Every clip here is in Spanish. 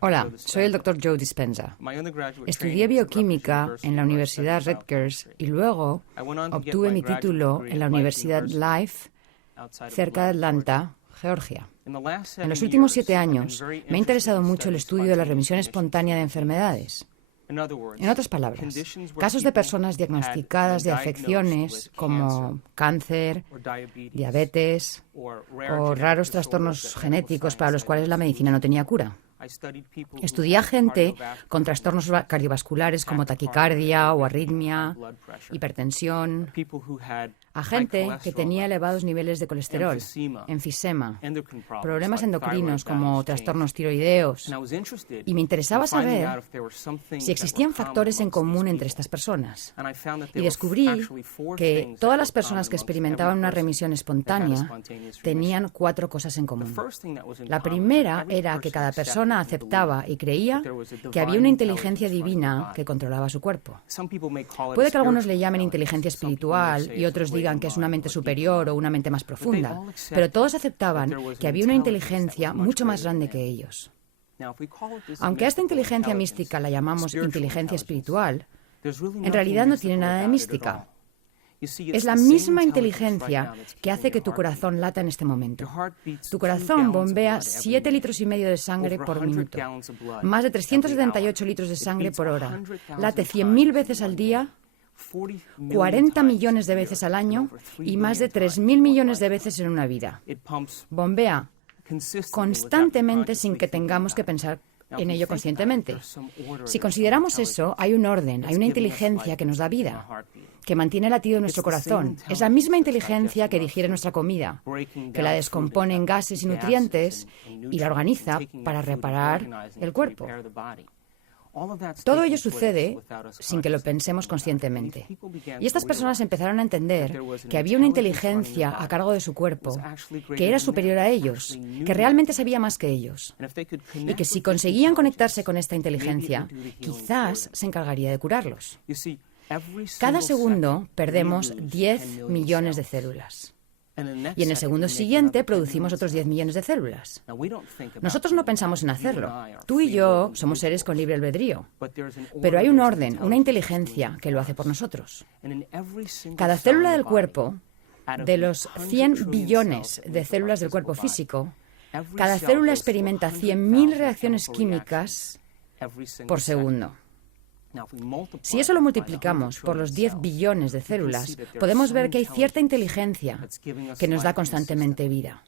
Hola, soy el Dr. Joe Dispenza. Estudié bioquímica en la Universidad Rutgers y luego obtuve mi título en la Universidad Life, cerca de Atlanta, Georgia. En los últimos 7 años me ha interesado mucho el estudio de la remisión espontánea de enfermedades. En otras palabras, casos de personas diagnosticadas de afecciones como cáncer, diabetes o raros trastornos genéticos para los cuales la medicina no tenía cura. Estudié a gente con trastornos cardiovasculares como taquicardia o arritmia, hipertensión, a gente que tenía elevados niveles de colesterol, enfisema, problemas endocrinos como trastornos tiroideos, y me interesaba saber si existían factores en común entre estas personas. Y descubrí que todas las personas que experimentaban una remisión espontánea tenían 4 cosas en común. La primera era que cada persona aceptaba y creía que había una inteligencia divina que controlaba su cuerpo. Puede que algunos le llamen inteligencia espiritual y otros digan que es una mente superior o una mente más profunda, pero todos aceptaban que había una inteligencia mucho más grande que ellos. Aunque a esta inteligencia mística la llamamos inteligencia espiritual, en realidad no tiene nada de mística. Es la misma inteligencia que hace que tu corazón lata en este momento. Tu corazón bombea 7,5 litros de sangre por minuto, más de 378 litros de sangre por hora, late 100.000 veces al día, 40 millones de veces al año y más de 3.000 millones de veces en una vida. Bombea constantemente sin que tengamos que pensar en ello conscientemente. Si consideramos eso, hay un orden, hay una inteligencia que nos da vida, que mantiene el latido de nuestro corazón. Es la misma inteligencia que digiere nuestra comida, que la descompone en gases y nutrientes y la organiza para reparar el cuerpo. Todo ello sucede sin que lo pensemos conscientemente. Y estas personas empezaron a entender que había una inteligencia a cargo de su cuerpo que era superior a ellos, que realmente sabía más que ellos. Y que si conseguían conectarse con esta inteligencia, quizás se encargaría de curarlos. Cada segundo perdemos 10 millones de células. Y en el segundo siguiente producimos otros 10 millones de células. Nosotros no pensamos en hacerlo. Tú y yo somos seres con libre albedrío. Pero hay un orden, una inteligencia que lo hace por nosotros. Cada célula del cuerpo, de los 100 billones de células del cuerpo físico, cada célula experimenta 100.000 reacciones químicas por segundo. Si eso lo multiplicamos por los 10 billones de células, podemos ver que hay cierta inteligencia que nos da constantemente vida.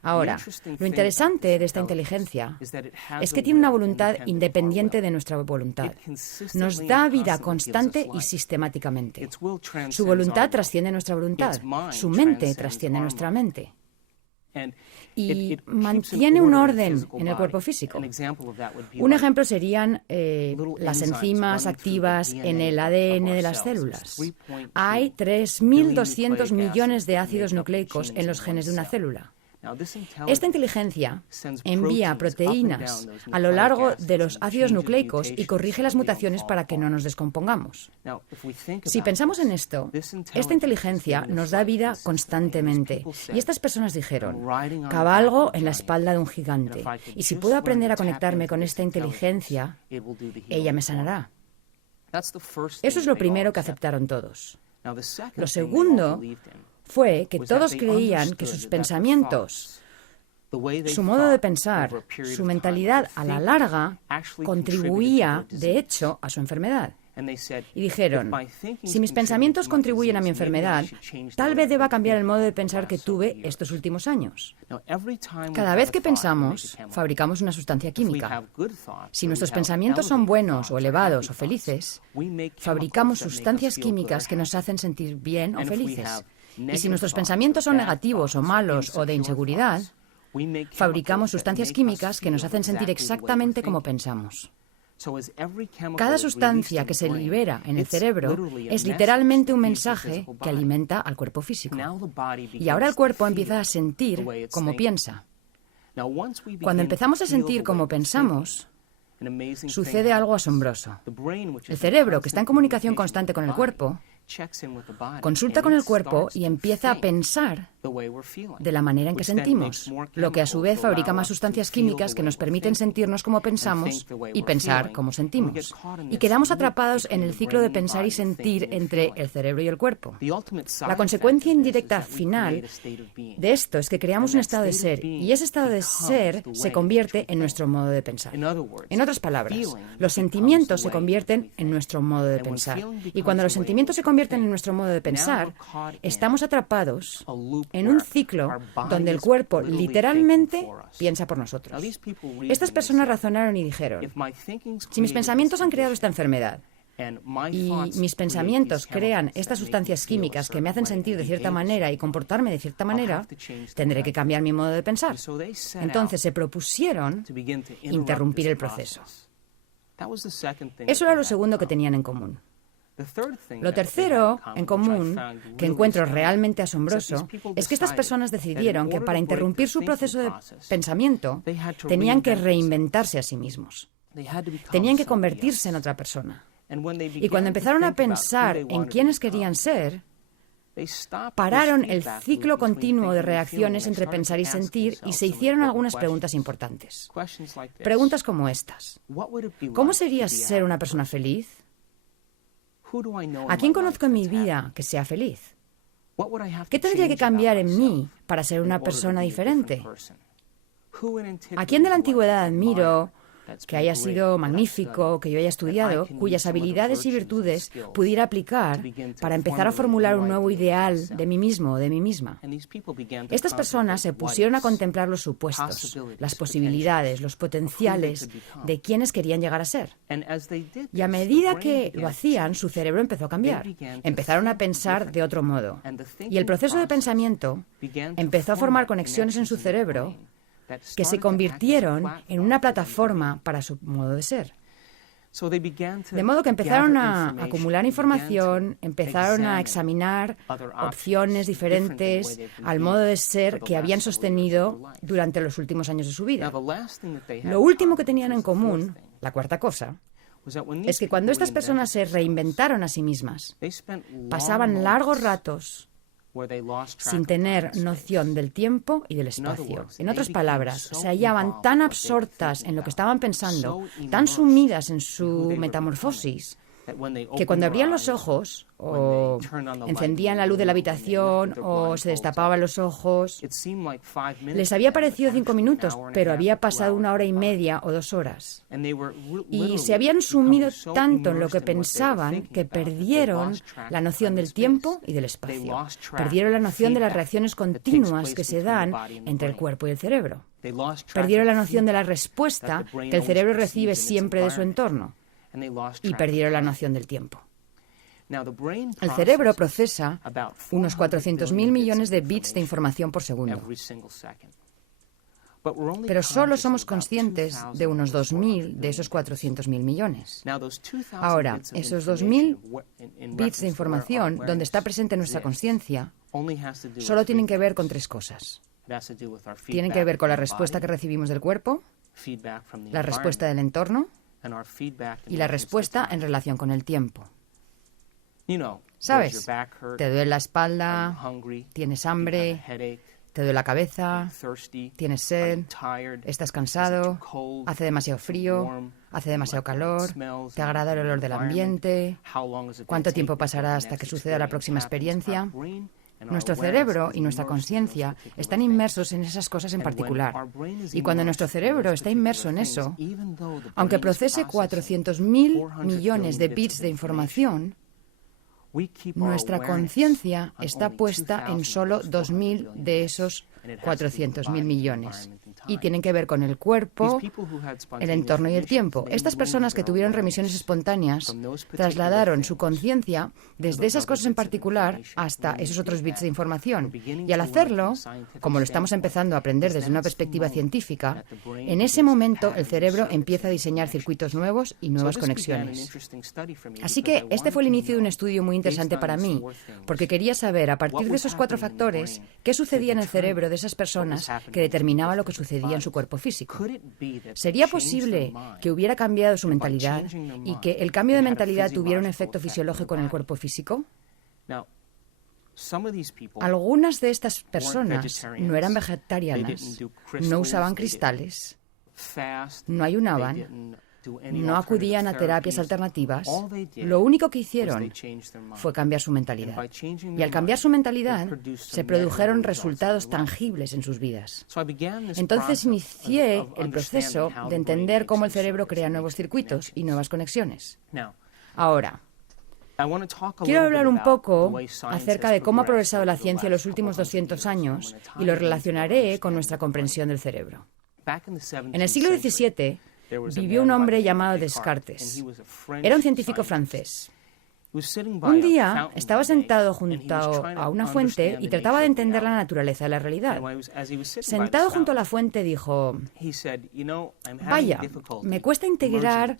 Ahora, lo interesante de esta inteligencia es que tiene una voluntad independiente de nuestra voluntad. Nos da vida constante y sistemáticamente. Su voluntad trasciende nuestra voluntad. Su mente trasciende nuestra mente. Y mantiene un orden en el cuerpo físico. Un ejemplo serían las enzimas activas en el ADN de las células. Hay 3.200 millones de ácidos nucleicos en los genes de una célula. Esta inteligencia envía proteínas a lo largo de los ácidos nucleicos y corrige las mutaciones para que no nos descompongamos. Si pensamos en esto, esta inteligencia nos da vida constantemente. Y estas personas dijeron, cabalgo en la espalda de un gigante, y si puedo aprender a conectarme con esta inteligencia, ella me sanará. Eso es lo primero que aceptaron todos. Lo segundo fue que todos creían que sus pensamientos, su modo de pensar, su mentalidad a la larga contribuía, de hecho, a su enfermedad. Y dijeron, si mis pensamientos contribuyen a mi enfermedad, tal vez deba cambiar el modo de pensar que tuve estos últimos años. Cada vez que pensamos, fabricamos una sustancia química. Si nuestros pensamientos son buenos o elevados o felices, fabricamos sustancias químicas que nos hacen sentir bien o felices. Y si nuestros pensamientos son negativos o malos o de inseguridad, fabricamos sustancias químicas que nos hacen sentir exactamente como pensamos. Cada sustancia que se libera en el cerebro es literalmente un mensaje que alimenta al cuerpo físico. Y ahora el cuerpo empieza a sentir como piensa. Cuando empezamos a sentir como pensamos, sucede algo asombroso. El cerebro, que está en comunicación constante con el cuerpo, consulta con el cuerpo y empieza a pensar de la manera en que sentimos, lo que a su vez fabrica más sustancias químicas que nos permiten sentirnos como pensamos y pensar como sentimos. Y quedamos atrapados en el ciclo de pensar y sentir entre el cerebro y el cuerpo. La consecuencia indirecta final de esto es que creamos un estado de ser, y ese estado de ser se convierte en nuestro modo de pensar. En otras palabras, los sentimientos se convierten en nuestro modo de pensar. Y cuando los sentimientos se convierten en nuestro modo de pensar, estamos atrapados en un ciclo donde el cuerpo literalmente piensa por nosotros. Estas personas razonaron y dijeron: si mis pensamientos han creado esta enfermedad y mis pensamientos crean estas sustancias químicas que me hacen sentir de cierta manera y comportarme de cierta manera, tendré que cambiar mi modo de pensar. Entonces se propusieron interrumpir el proceso. Eso era lo segundo que tenían en común. Lo tercero en común, que encuentro realmente asombroso, es que estas personas decidieron que para interrumpir su proceso de pensamiento tenían que reinventarse a sí mismos. Tenían que convertirse en otra persona. Y cuando empezaron a pensar en quiénes querían ser, pararon el ciclo continuo de reacciones entre pensar y sentir y se hicieron algunas preguntas importantes. Preguntas como estas: ¿cómo sería ser una persona feliz? ¿A quién conozco en mi vida que sea feliz? ¿Qué tendría que cambiar en mí para ser una persona diferente? ¿A quién de la antigüedad admiro, que haya sido magnífico, que yo haya estudiado, cuyas habilidades y virtudes pudiera aplicar para empezar a formular un nuevo ideal de mí mismo o de mí misma? Estas personas se pusieron a contemplar los supuestos, las posibilidades, los potenciales de quienes querían llegar a ser. Y a medida que lo hacían, su cerebro empezó a cambiar. Empezaron a pensar de otro modo. Y el proceso de pensamiento empezó a formar conexiones en su cerebro que se convirtieron en una plataforma para su modo de ser. De modo que empezaron a acumular información, empezaron a examinar opciones diferentes al modo de ser que habían sostenido durante los últimos años de su vida. Lo último que tenían en común, la cuarta cosa, es que cuando estas personas se reinventaron a sí mismas, pasaban largos ratos sin tener noción del tiempo y del espacio. En otras palabras, se hallaban tan absortas en lo que estaban pensando, tan sumidas en su metamorfosis, que cuando abrían los ojos, o encendían la luz de la habitación, o se destapaban los ojos, les había parecido 5 minutos, pero había pasado 1 hora y media o 2 horas. Y se habían sumido tanto en lo que pensaban que perdieron la noción del tiempo y del espacio. Perdieron la noción de las reacciones continuas que se dan entre el cuerpo y el cerebro. Perdieron la noción de la respuesta que el cerebro recibe siempre de su entorno. Y perdieron la noción del tiempo. El cerebro procesa unos 400.000 millones de bits de información por segundo. Pero solo somos conscientes de unos 2.000 de esos 400.000 millones. Ahora, esos 2.000 bits de información, donde está presente nuestra conciencia, solo tienen que ver con 3 cosas. Tienen que ver con la respuesta que recibimos del cuerpo, la respuesta del entorno y la respuesta en relación con el tiempo. ¿Sabes? Te duele la espalda, tienes hambre, te duele la cabeza, tienes sed, estás cansado, hace demasiado frío, hace demasiado calor, te agrada el olor del ambiente, ¿cuánto tiempo pasará hasta que suceda la próxima experiencia? Nuestro cerebro y nuestra conciencia están inmersos en esas cosas en particular. Y cuando nuestro cerebro está inmerso en eso, aunque procese 400.000 millones de bits de información, nuestra conciencia está puesta en solo 2.000 de esos 400.000 millones. Y tienen que ver con el cuerpo, el entorno y el tiempo. Estas personas que tuvieron remisiones espontáneas trasladaron su conciencia desde esas cosas en particular hasta esos otros bits de información. Y al hacerlo, como lo estamos empezando a aprender desde una perspectiva científica, en ese momento el cerebro empieza a diseñar circuitos nuevos y nuevas conexiones. Así que este fue el inicio de un estudio muy interesante para mí, porque quería saber, a partir de esos 4 factores, qué sucedía en el cerebro de esas personas que determinaba lo que sucedía en su cuerpo físico. ¿Sería posible que hubiera cambiado su mentalidad y que el cambio de mentalidad tuviera un efecto fisiológico en el cuerpo físico? Algunas de estas personas no eran vegetarianas, no usaban cristales, no ayunaban, no acudían a terapias alternativas. Lo único que hicieron fue cambiar su mentalidad. Y al cambiar su mentalidad, se produjeron resultados tangibles en sus vidas. Entonces inicié el proceso de entender cómo el cerebro crea nuevos circuitos y nuevas conexiones. Ahora, quiero hablar un poco acerca de cómo ha progresado la ciencia en los últimos 200 años y lo relacionaré con nuestra comprensión del cerebro. En el siglo XVII, vivió un hombre llamado Descartes. Era un científico francés. Un día estaba sentado junto a una fuente y trataba de entender la naturaleza de la realidad. Sentado junto a la fuente dijo: vaya, me cuesta integrar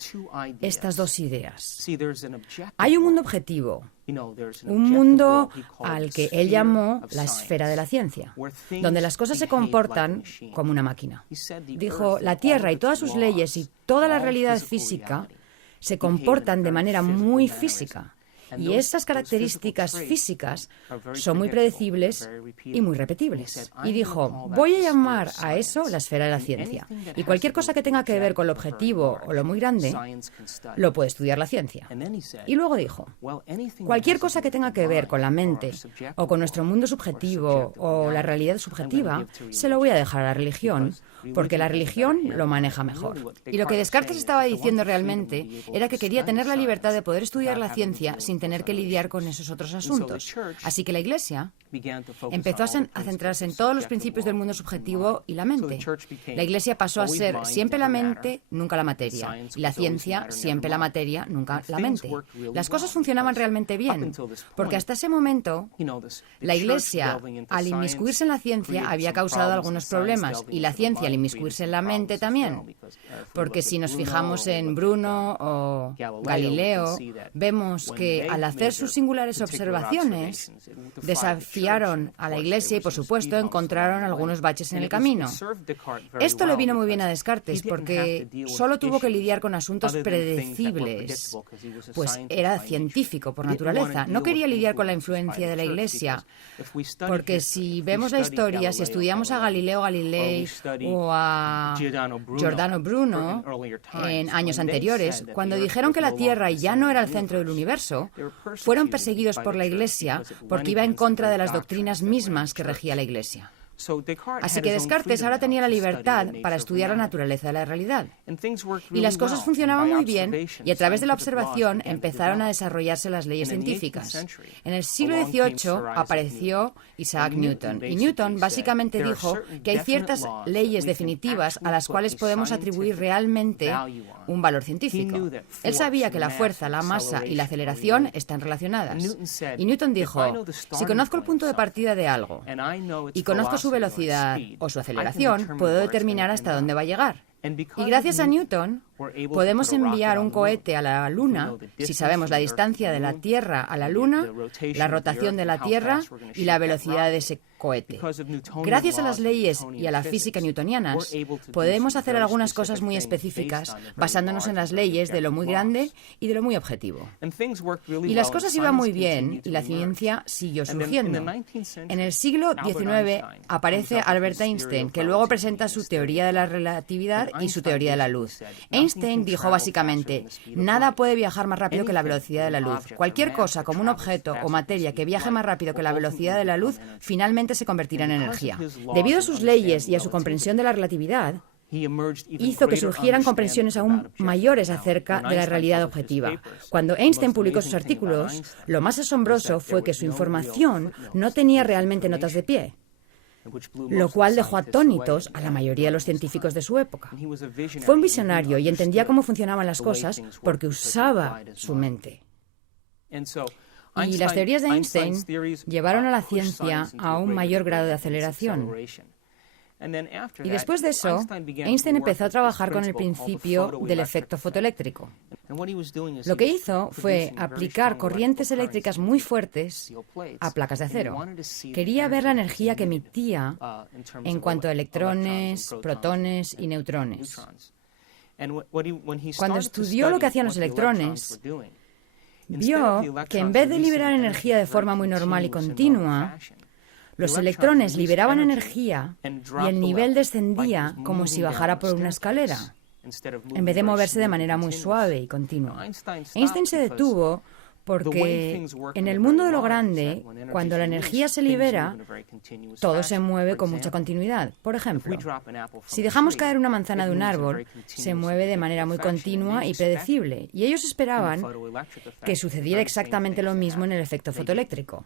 estas dos ideas. Hay un mundo objetivo, un mundo al que él llamó la esfera de la ciencia, donde las cosas se comportan como una máquina. Dijo, la Tierra y todas sus leyes y toda la realidad física se comportan de manera muy física. Y esas características físicas son muy predecibles y muy repetibles. Y dijo, voy a llamar a eso la esfera de la ciencia. Y cualquier cosa que tenga que ver con lo objetivo o lo muy grande, lo puede estudiar la ciencia. Y luego dijo, cualquier cosa que tenga que ver con la mente o con nuestro mundo subjetivo o la realidad subjetiva, se lo voy a dejar a la religión, porque la religión lo maneja mejor. Y lo que Descartes estaba diciendo realmente era que quería tener la libertad de poder estudiar la ciencia sin tener que lidiar con esos otros asuntos. Así que la Iglesia empezó a centrarse en todos los principios del mundo subjetivo y la mente. La Iglesia pasó a ser siempre la mente, nunca la materia. Y la ciencia, siempre la materia, nunca la mente. Las cosas funcionaban realmente bien, porque hasta ese momento, la Iglesia, al inmiscuirse en la ciencia, había causado algunos problemas, y la ciencia, al inmiscuirse en la mente, también. Porque si nos fijamos en Bruno o Galileo, vemos que al hacer sus singulares observaciones, desafiaron a la Iglesia y, por supuesto, encontraron algunos baches en el camino. Esto le vino muy bien a Descartes porque solo tuvo que lidiar con asuntos predecibles, pues era científico por naturaleza. No quería lidiar con la influencia de la Iglesia, porque si vemos la historia, si estudiamos a Galileo Galilei o a Giordano Bruno en años anteriores, cuando dijeron que la Tierra ya no era el centro del universo, fueron perseguidos por la Iglesia porque iba en contra de las doctrinas mismas que regía la Iglesia. Así que Descartes ahora tenía la libertad para estudiar la naturaleza de la realidad. Y las cosas funcionaban muy bien, y a través de la observación empezaron a desarrollarse las leyes científicas. En el siglo XVIII apareció Isaac Newton, y Newton básicamente dijo que hay ciertas leyes definitivas a las cuales podemos atribuir realmente un valor científico. Él sabía que la fuerza, la masa y la aceleración están relacionadas. Y Newton dijo, si conozco el punto de partida de algo y conozco su velocidad o su aceleración, puedo determinar hasta dónde va a llegar. Y gracias a Newton, podemos enviar un cohete a la Luna si sabemos la distancia de la Tierra a la Luna, la rotación de la Tierra y la velocidad de ese cohete. Gracias a las leyes y a la física newtonianas, podemos hacer algunas cosas muy específicas basándonos en las leyes de lo muy grande y de lo muy objetivo. Y las cosas iban muy bien y la ciencia siguió surgiendo. En el siglo XIX aparece Albert Einstein, que luego presenta su teoría de la relatividad y su teoría de la luz. Einstein dijo básicamente, nada puede viajar más rápido que la velocidad de la luz. Cualquier cosa, como un objeto o materia que viaje más rápido que la velocidad de la luz, finalmente se convertirá en energía. Debido a sus leyes y a su comprensión de la relatividad, hizo que surgieran comprensiones aún mayores acerca de la realidad objetiva. Cuando Einstein publicó sus artículos, lo más asombroso fue que su información no tenía realmente notas de pie, lo cual dejó atónitos a la mayoría de los científicos de su época. Fue un visionario y entendía cómo funcionaban las cosas porque usaba su mente. Y las teorías de Einstein llevaron a la ciencia a un mayor grado de aceleración. Y después de eso, Einstein empezó a trabajar con el principio del efecto fotoeléctrico. Lo que hizo fue aplicar corrientes eléctricas muy fuertes a placas de acero. Quería ver la energía que emitía en cuanto a electrones, protones y neutrones. Cuando estudió lo que hacían los electrones, vio que en vez de liberar energía de forma muy normal y continua, los electrones liberaban energía y el nivel descendía como si bajara por una escalera, en vez de moverse de manera muy suave y continua. Einstein se detuvo porque en el mundo de lo grande, cuando la energía se libera, todo se mueve con mucha continuidad. Por ejemplo, si dejamos caer una manzana de un árbol, se mueve de manera muy continua y predecible, y ellos esperaban que sucediera exactamente lo mismo en el efecto fotoeléctrico.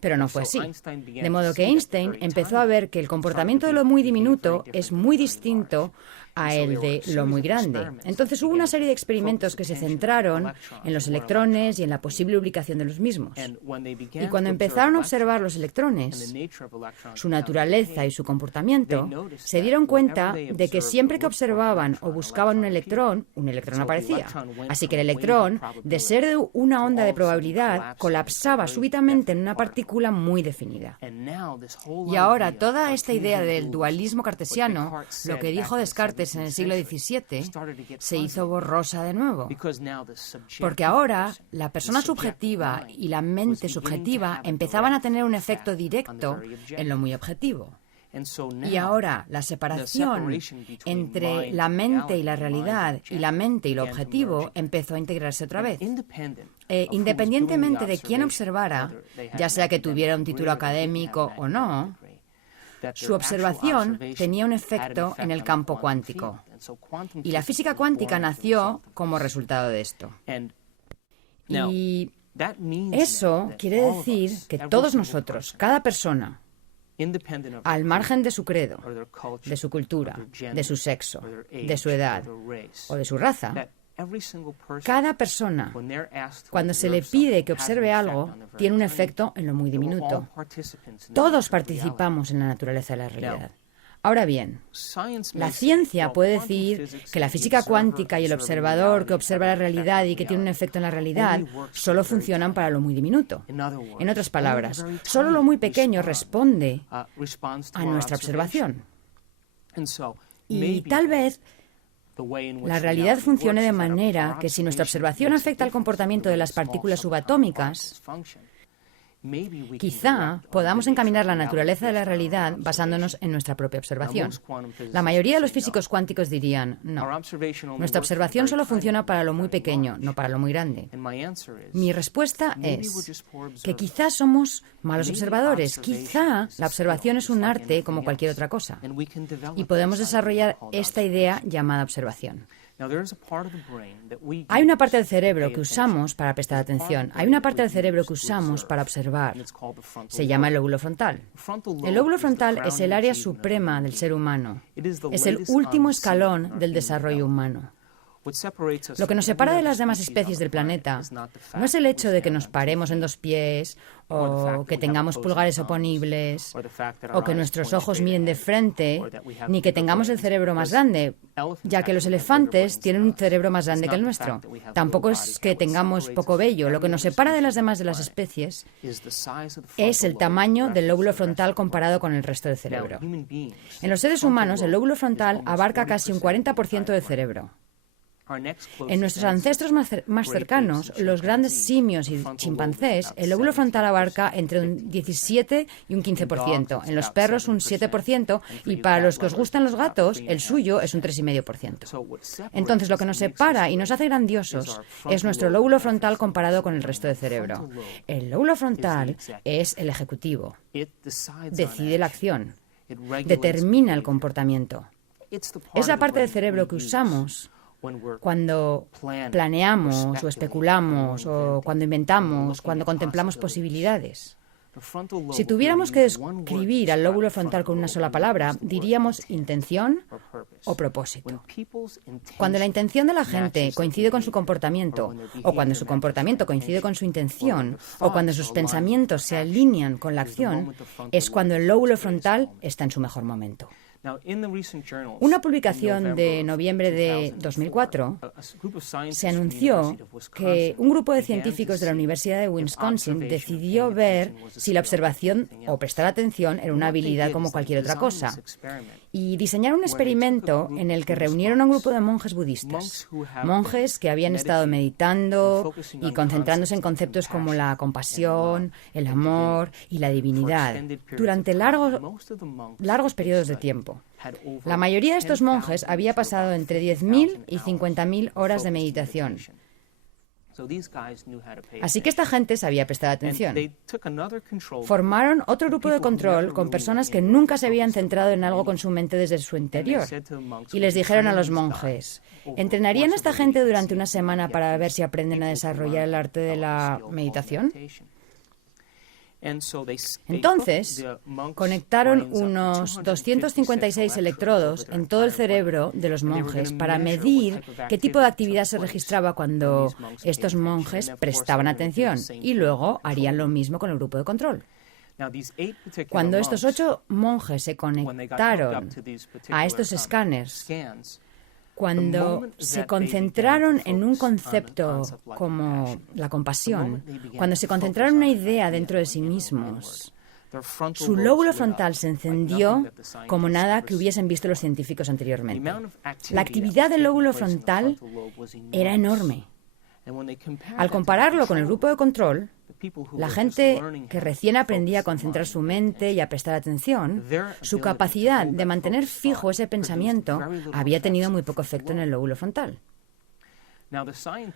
Pero no fue así. De modo que Einstein empezó a ver que el comportamiento de lo muy diminuto es muy distinto a el de lo muy grande. Entonces hubo una serie de experimentos que se centraron en los electrones y en la posible ubicación de los mismos. Y cuando empezaron a observar los electrones, su naturaleza y su comportamiento, se dieron cuenta de que siempre que observaban o buscaban un electrón aparecía. Así que el electrón, de ser de una onda de probabilidad, colapsaba súbitamente en una partícula muy definida. Y ahora toda esta idea del dualismo cartesiano, lo que dijo Descartes en el siglo XVII, se hizo borrosa de nuevo. Porque ahora la persona subjetiva y la mente subjetiva empezaban a tener un efecto directo en lo muy objetivo. Y ahora la separación entre la mente y la realidad y la mente y lo objetivo empezó a integrarse otra vez. Independientemente de quién observara, ya sea que tuviera un título académico o no, su observación tenía un efecto en el campo cuántico. Y la física cuántica nació como resultado de esto. Y eso quiere decir que todos nosotros, cada persona, al margen de su credo, de su cultura, de su sexo, de su edad o de su raza, cada persona, cuando se le pide que observe algo, tiene un efecto en lo muy diminuto. Todos participamos en la naturaleza de la realidad. Ahora bien, la ciencia puede decir que la física cuántica y el observador que observa la realidad y que tiene un efecto en la realidad solo funcionan para lo muy diminuto. En otras palabras, solo lo muy pequeño responde a nuestra observación. Y tal vez la realidad funcione de manera que si nuestra observación afecta al comportamiento de las partículas subatómicas, quizá podamos encaminar la naturaleza de la realidad basándonos en nuestra propia observación. La mayoría de los físicos cuánticos dirían, no, nuestra observación solo funciona para lo muy pequeño, no para lo muy grande. Mi respuesta es que quizá somos malos observadores, quizá la observación es un arte como cualquier otra cosa, y podemos desarrollar esta idea llamada observación. Hay una parte del cerebro que usamos para prestar atención. Hay una parte del cerebro que usamos para observar. Se llama el lóbulo frontal. El lóbulo frontal es el área suprema del ser humano. Es el último escalón del desarrollo humano. Lo que nos separa de las demás especies del planeta no es el hecho de que nos paremos en dos pies, o que tengamos pulgares oponibles, o que nuestros ojos miren de frente, ni que tengamos el cerebro más grande, ya que los elefantes tienen un cerebro más grande que el nuestro. Tampoco es que tengamos poco vello. Lo que nos separa de las demás de las especies es el tamaño del lóbulo frontal comparado con el resto del cerebro. En los seres humanos, el lóbulo frontal abarca casi un 40% del cerebro. En nuestros ancestros más cercanos, los grandes simios y chimpancés, el lóbulo frontal abarca entre un 17 y un 15%, en los perros un 7% y para los que os gustan los gatos, el suyo es un 3,5%. Entonces, lo que nos separa y nos hace grandiosos es nuestro lóbulo frontal comparado con el resto del cerebro. El lóbulo frontal es el ejecutivo, decide la acción, determina el comportamiento. Es la parte del cerebro que usamos cuando planeamos o especulamos o cuando inventamos, cuando contemplamos posibilidades. Si tuviéramos que describir al lóbulo frontal con una sola palabra, diríamos intención o propósito. Cuando la intención de la gente coincide con su comportamiento, o cuando su comportamiento coincide con su intención, o cuando sus pensamientos se alinean con la acción, es cuando el lóbulo frontal está en su mejor momento. Una publicación de noviembre de 2004 se anunció que un grupo de científicos de la Universidad de Wisconsin decidió ver si la observación o prestar atención era una habilidad como cualquier otra cosa. y diseñaron un experimento en el que reunieron a un grupo de monjes budistas, monjes que habían estado meditando y concentrándose en conceptos como la compasión, el amor y la divinidad durante largos periodos de tiempo. La mayoría de estos monjes había pasado entre 10.000 y 50.000 horas de meditación. Así que esta gente sabía prestar atención. Formaron otro grupo de control con personas que nunca se habían centrado en algo con su mente desde su interior. Y les dijeron a los monjes, ¿entrenarían a esta gente durante una semana para ver si aprenden a desarrollar el arte de la meditación? Entonces, conectaron unos 256 electrodos en todo el cerebro de los monjes para medir qué tipo de actividad se registraba cuando estos monjes prestaban atención, y luego harían lo mismo con el grupo de control. Cuando estos 8 monjes se conectaron a estos escáneres, cuando se concentraron en un concepto como la compasión, cuando se concentraron en una idea dentro de sí mismos, su lóbulo frontal se encendió como nada que hubiesen visto los científicos anteriormente. La actividad del lóbulo frontal era enorme. Al compararlo con el grupo de control, la gente que recién aprendía a concentrar su mente y a prestar atención, su capacidad de mantener fijo ese pensamiento había tenido muy poco efecto en el lóbulo frontal.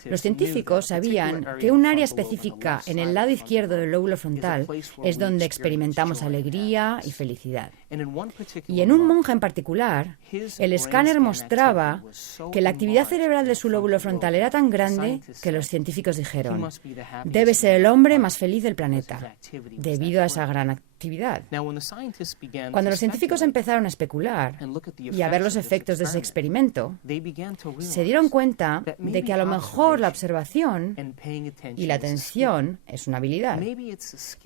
Los científicos sabían que un área específica en el lado izquierdo del lóbulo frontal es donde experimentamos alegría y felicidad. Y en un monje en particular, el escáner mostraba que la actividad cerebral de su lóbulo frontal era tan grande que los científicos dijeron, debe ser el hombre más feliz del planeta, debido a esa gran actividad. Cuando los científicos empezaron a especular y a ver los efectos de ese experimento, se dieron cuenta de que a lo mejor la observación y la atención es una habilidad.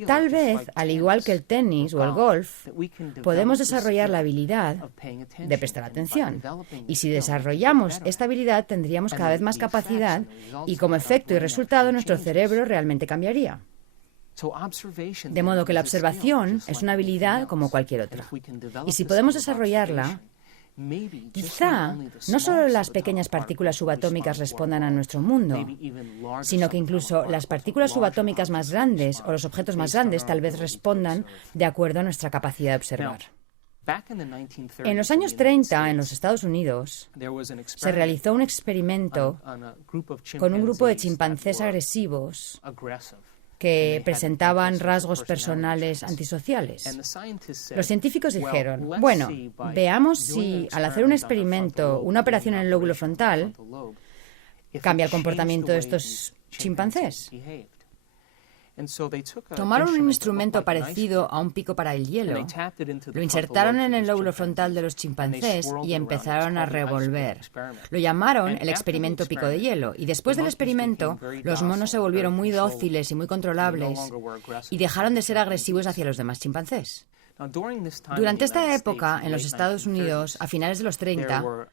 Tal vez, al igual que el tenis o el golf, podemos desarrollar la habilidad de prestar atención. Y si desarrollamos esta habilidad, tendríamos cada vez más capacidad y como efecto y resultado nuestro cerebro realmente cambiaría. De modo que la observación es una habilidad como cualquier otra. Y si podemos desarrollarla, quizá no solo las pequeñas partículas subatómicas respondan a nuestro mundo, sino que incluso las partículas subatómicas más grandes o los objetos más grandes tal vez respondan de acuerdo a nuestra capacidad de observar. En los años 30, en los Estados Unidos, se realizó un experimento con un grupo de chimpancés agresivos que presentaban rasgos personales antisociales. Los científicos dijeron, bueno, veamos si al hacer un experimento, una operación en el lóbulo frontal, cambia el comportamiento de estos chimpancés. Tomaron un instrumento parecido a un pico para el hielo, lo insertaron en el lóbulo frontal de los chimpancés y empezaron a revolver. Lo llamaron el experimento pico de hielo, y después del experimento, los monos se volvieron muy dóciles y muy controlables y dejaron de ser agresivos hacia los demás chimpancés. Durante esta época, en los Estados Unidos, a finales de los 30,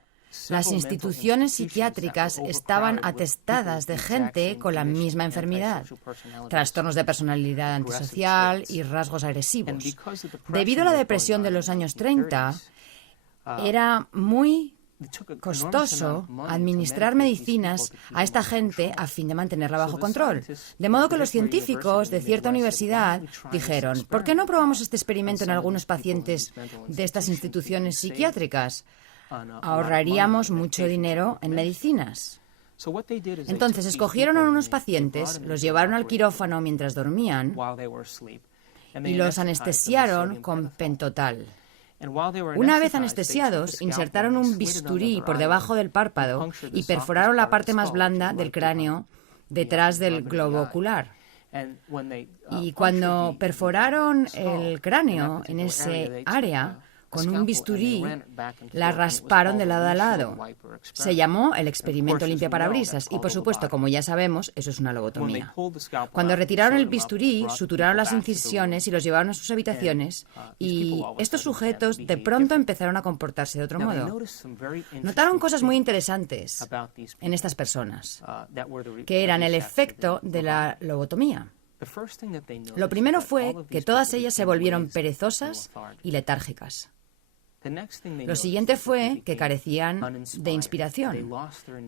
las instituciones psiquiátricas estaban atestadas de gente con la misma enfermedad, trastornos de personalidad antisocial y rasgos agresivos. Debido a la depresión de los años 30, era muy costoso administrar medicinas a esta gente a fin de mantenerla bajo control. De modo que los científicos de cierta universidad dijeron, ¿por qué no probamos este experimento en algunos pacientes de estas instituciones psiquiátricas? Ahorraríamos mucho dinero en medicinas. Entonces, escogieron a unos pacientes, los llevaron al quirófano mientras dormían y los anestesiaron con pentotal. Una vez anestesiados, insertaron un bisturí por debajo del párpado y perforaron la parte más blanda del cráneo detrás del globo ocular. Y cuando perforaron el cráneo en ese área, con un bisturí, la rasparon de lado a lado. Se llamó el experimento limpiaparabrisas y, por supuesto, como ya sabemos, eso es una lobotomía. Cuando retiraron el bisturí, suturaron las incisiones y los llevaron a sus habitaciones, y estos sujetos de pronto empezaron a comportarse de otro modo. Notaron cosas muy interesantes en estas personas, que eran el efecto de la lobotomía. Lo primero fue que todas ellas se volvieron perezosas y letárgicas. Lo siguiente fue que carecían de inspiración.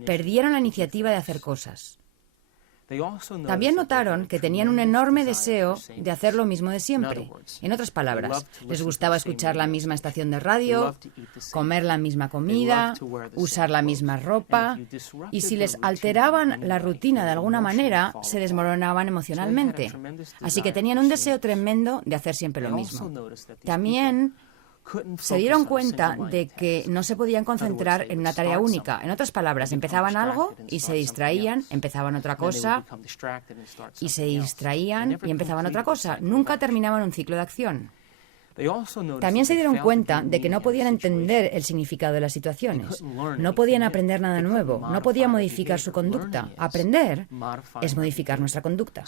Perdieron la iniciativa de hacer cosas. También notaron que tenían un enorme deseo de hacer lo mismo de siempre. En otras palabras, les gustaba escuchar la misma estación de radio, comer la misma comida, usar la misma ropa, y si les alteraban la rutina de alguna manera, se desmoronaban emocionalmente. Así que tenían un deseo tremendo de hacer siempre lo mismo. También se dieron cuenta de que no se podían concentrar en una tarea única. En otras palabras, empezaban algo y se distraían, empezaban otra cosa y se distraían y empezaban otra cosa. Nunca terminaban un ciclo de acción. También se dieron cuenta de que no podían entender el significado de las situaciones. No podían aprender nada nuevo. No podían modificar su conducta. Aprender es modificar nuestra conducta.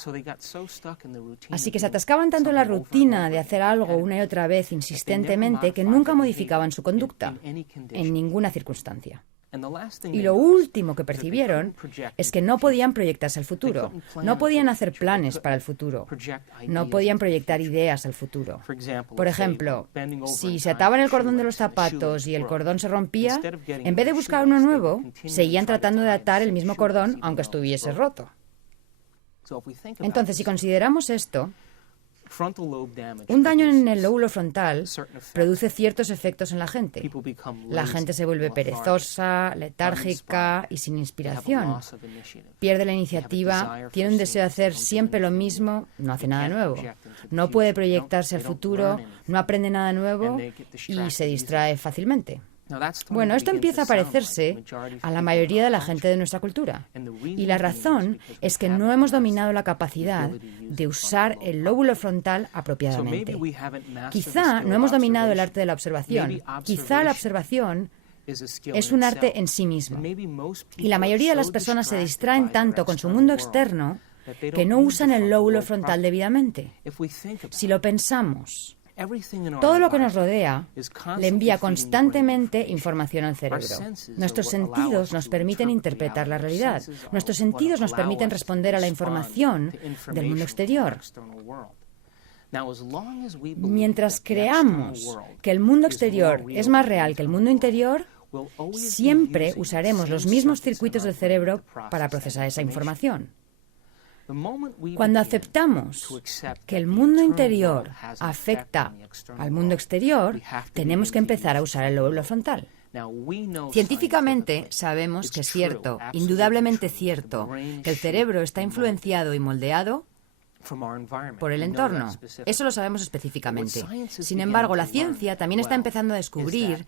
Así que se atascaban tanto en la rutina de hacer algo una y otra vez insistentemente que nunca modificaban su conducta en ninguna circunstancia. Y lo último que percibieron es que no podían proyectarse al futuro, no podían hacer planes para el futuro, no podían proyectar ideas al futuro. Por ejemplo, si se ataban el cordón de los zapatos y el cordón se rompía, en vez de buscar uno nuevo, seguían tratando de atar el mismo cordón aunque estuviese roto. Entonces, si consideramos esto, un daño en el lóbulo frontal produce ciertos efectos en la gente. La gente se vuelve perezosa, letárgica y sin inspiración. Pierde la iniciativa, tiene un deseo de hacer siempre lo mismo, no hace nada nuevo. No puede proyectarse al futuro, no aprende nada nuevo y se distrae fácilmente. Bueno, esto empieza a parecerse a la mayoría de la gente de nuestra cultura. Y la razón es que no hemos dominado la capacidad de usar el lóbulo frontal apropiadamente. Quizá no hemos dominado el arte de la observación. Quizá la observación es un arte en sí mismo. Y la mayoría de las personas se distraen tanto con su mundo externo que no usan el lóbulo frontal debidamente. Si lo pensamos, todo lo que nos rodea le envía constantemente información al cerebro. Nuestros sentidos nos permiten interpretar la realidad. Nuestros sentidos nos permiten responder a la información del mundo exterior. Mientras creamos que el mundo exterior es más real que el mundo interior, siempre usaremos los mismos circuitos del cerebro para procesar esa información. Cuando aceptamos que el mundo interior afecta al mundo exterior, tenemos que empezar a usar el lóbulo frontal. Científicamente sabemos que es cierto, indudablemente cierto, que el cerebro está influenciado y moldeado por el entorno. Eso lo sabemos específicamente. Sin embargo, la ciencia también está empezando a descubrir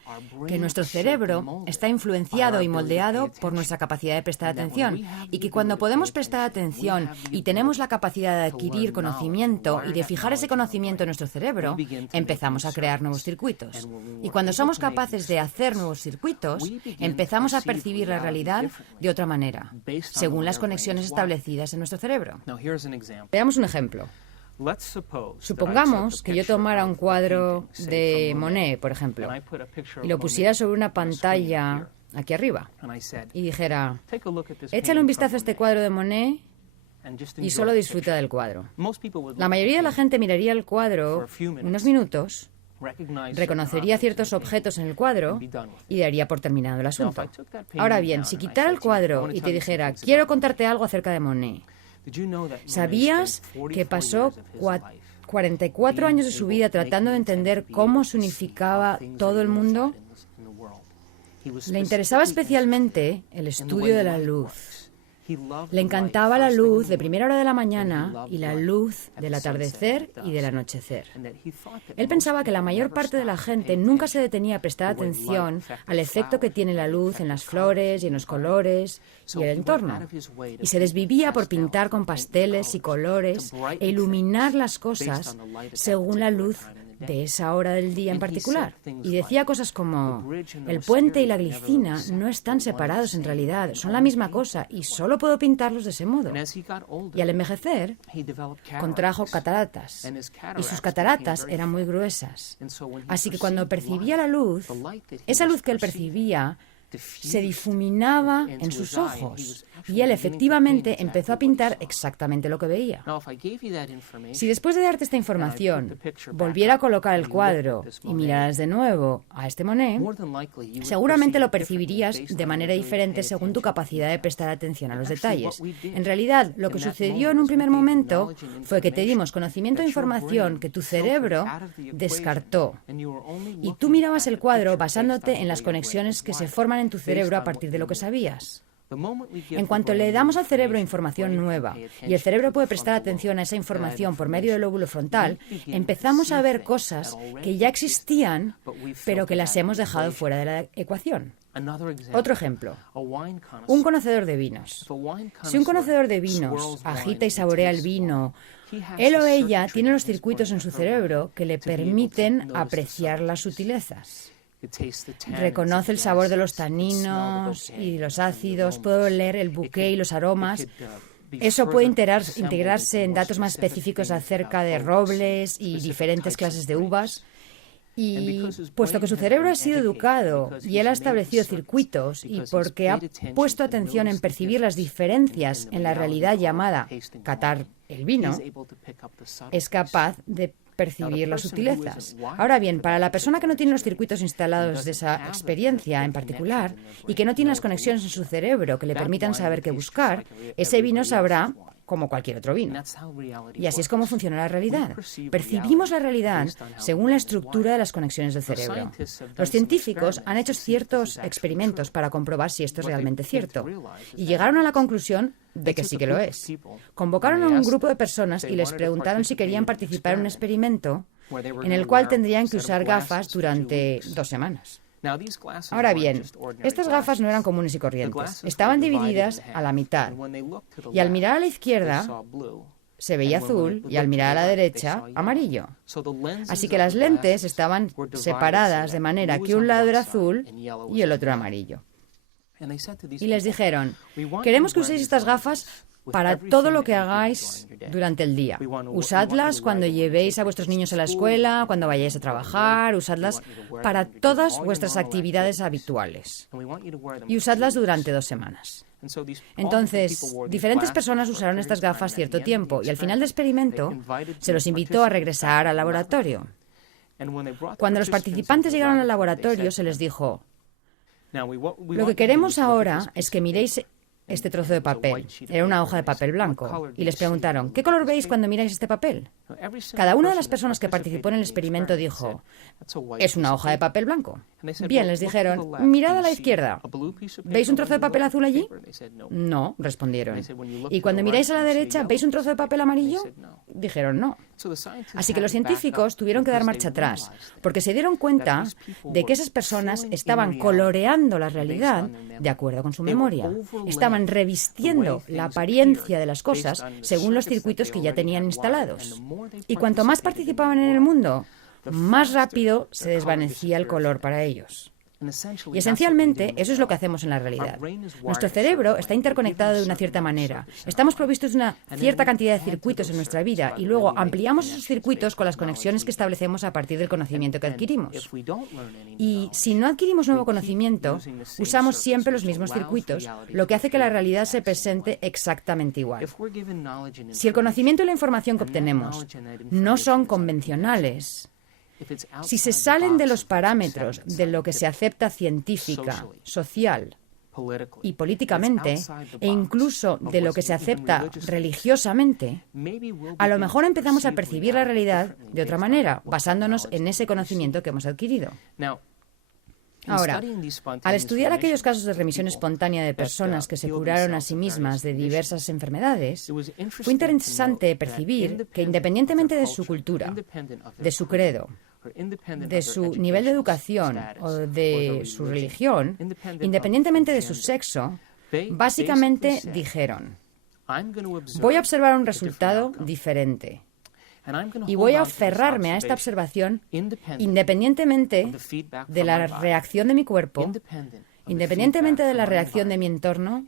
que nuestro cerebro está influenciado y moldeado por nuestra capacidad de prestar atención y que cuando podemos prestar atención y tenemos la capacidad de adquirir conocimiento y de fijar ese conocimiento en nuestro cerebro, empezamos a crear nuevos circuitos. Y cuando somos capaces de hacer nuevos circuitos, empezamos a percibir la realidad de otra manera, según las conexiones establecidas en nuestro cerebro. Veamos un ejemplo. Supongamos que yo tomara un cuadro de Monet, por ejemplo, y lo pusiera sobre una pantalla aquí arriba y dijera, échale un vistazo a este cuadro de Monet y solo disfruta del cuadro. La mayoría de la gente miraría el cuadro unos minutos, reconocería ciertos objetos en el cuadro y daría por terminado el asunto. Ahora bien, si quitara el cuadro y te dijera, quiero contarte algo acerca de Monet, ¿sabías que pasó 44 años de su vida tratando de entender cómo se unificaba todo el mundo? Le interesaba especialmente el estudio de la luz. Le encantaba la luz de primera hora de la mañana y la luz del atardecer y del anochecer. Él pensaba que la mayor parte de la gente nunca se detenía a prestar atención al efecto que tiene la luz en las flores y en los colores y el entorno. Y se desvivía por pintar con pasteles y colores e iluminar las cosas según la luz de esa hora del día en particular. Y decía cosas como, el puente y la glicina no están separados en realidad, son la misma cosa y solo puedo pintarlos de ese modo. Y al envejecer, contrajo cataratas y sus cataratas eran muy gruesas. Así que cuando percibía la luz, esa luz que él percibía se difuminaba en sus ojos y él efectivamente empezó a pintar exactamente lo que veía. Si después de darte esta información volviera a colocar el cuadro y miraras de nuevo a este Monet, seguramente lo percibirías de manera diferente según tu capacidad de prestar atención a los detalles. En realidad, lo que sucedió en un primer momento fue que te dimos conocimiento de información que tu cerebro descartó y tú mirabas el cuadro basándote en las conexiones que se forman en tu cerebro a partir de lo que sabías. En cuanto le damos al cerebro información nueva y el cerebro puede prestar atención a esa información por medio del lóbulo frontal, empezamos a ver cosas que ya existían, pero que las hemos dejado fuera de la ecuación. Otro ejemplo, un conocedor de vinos. Si un conocedor de vinos agita y saborea el vino, él o ella tiene los circuitos en su cerebro que le permiten apreciar las sutilezas. Reconoce el sabor de los taninos y los ácidos, puede oler el bouquet y los aromas. Eso puede integrarse en datos más específicos acerca de robles y diferentes clases de uvas. Y puesto que su cerebro ha sido educado y él ha establecido circuitos y porque ha puesto atención en percibir las diferencias en la realidad llamada catar el vino, es capaz de percibir las sutilezas. Ahora bien, para la persona que no tiene los circuitos instalados de esa experiencia en particular y que no tiene las conexiones en su cerebro que le permitan saber qué buscar, ese vino sabrá como cualquier otro vino. Y así es como funciona la realidad. Percibimos la realidad según la estructura de las conexiones del cerebro. Los científicos han hecho ciertos experimentos para comprobar si esto es realmente cierto y llegaron a la conclusión de que sí que lo es. Convocaron a un grupo de personas y les preguntaron si querían participar en un experimento en el cual tendrían que usar gafas durante 2 semanas. Ahora bien, estas gafas no eran comunes y corrientes. Estaban divididas a la mitad. Y al mirar a la izquierda, se veía azul y al mirar a la derecha, amarillo. Así que las lentes estaban separadas de manera que un lado era azul y el otro amarillo. Y les dijeron, queremos que uséis estas gafas para todo lo que hagáis durante el día. Usadlas cuando llevéis a vuestros niños a la escuela, cuando vayáis a trabajar, usadlas para todas vuestras actividades habituales. Y usadlas durante 2 semanas. Entonces, diferentes personas usaron estas gafas cierto tiempo y al final del experimento se los invitó a regresar al laboratorio. Cuando los participantes llegaron al laboratorio se les dijo, lo que queremos ahora es que miréis este trozo de papel. Era una hoja de papel blanco. Y les preguntaron, ¿qué color veis cuando miráis este papel? Cada una de las personas que participó en el experimento dijo, es una hoja de papel blanco. Bien, les dijeron, mirad a la izquierda. ¿Veis un trozo de papel azul allí? No, respondieron. ¿Y cuando miráis a la derecha, veis un trozo de papel amarillo? Dijeron no. Así que los científicos tuvieron que dar marcha atrás, porque se dieron cuenta de que esas personas estaban coloreando la realidad de acuerdo con su memoria. Estaban revistiendo la apariencia de las cosas según los circuitos que ya tenían instalados. Y cuanto más participaban en el mundo, más rápido se desvanecía el color para ellos. Y esencialmente, eso es lo que hacemos en la realidad. Nuestro cerebro está interconectado de una cierta manera. Estamos provistos de una cierta cantidad de circuitos en nuestra vida y luego ampliamos esos circuitos con las conexiones que establecemos a partir del conocimiento que adquirimos. Y si no adquirimos nuevo conocimiento, usamos siempre los mismos circuitos, lo que hace que la realidad se presente exactamente igual. Si el conocimiento y la información que obtenemos no son convencionales, si se salen de los parámetros de lo que se acepta científica, social y políticamente, e incluso de lo que se acepta religiosamente, a lo mejor empezamos a percibir la realidad de otra manera, basándonos en ese conocimiento que hemos adquirido. Ahora, al estudiar aquellos casos de remisión espontánea de personas que se curaron a sí mismas de diversas enfermedades, fue interesante percibir que independientemente de su cultura, de su credo, de su nivel de educación o de su religión, independientemente de su sexo, básicamente dijeron, voy a observar un resultado diferente. Y voy a aferrarme a esta observación independientemente de la reacción de mi cuerpo, independientemente de la reacción de mi entorno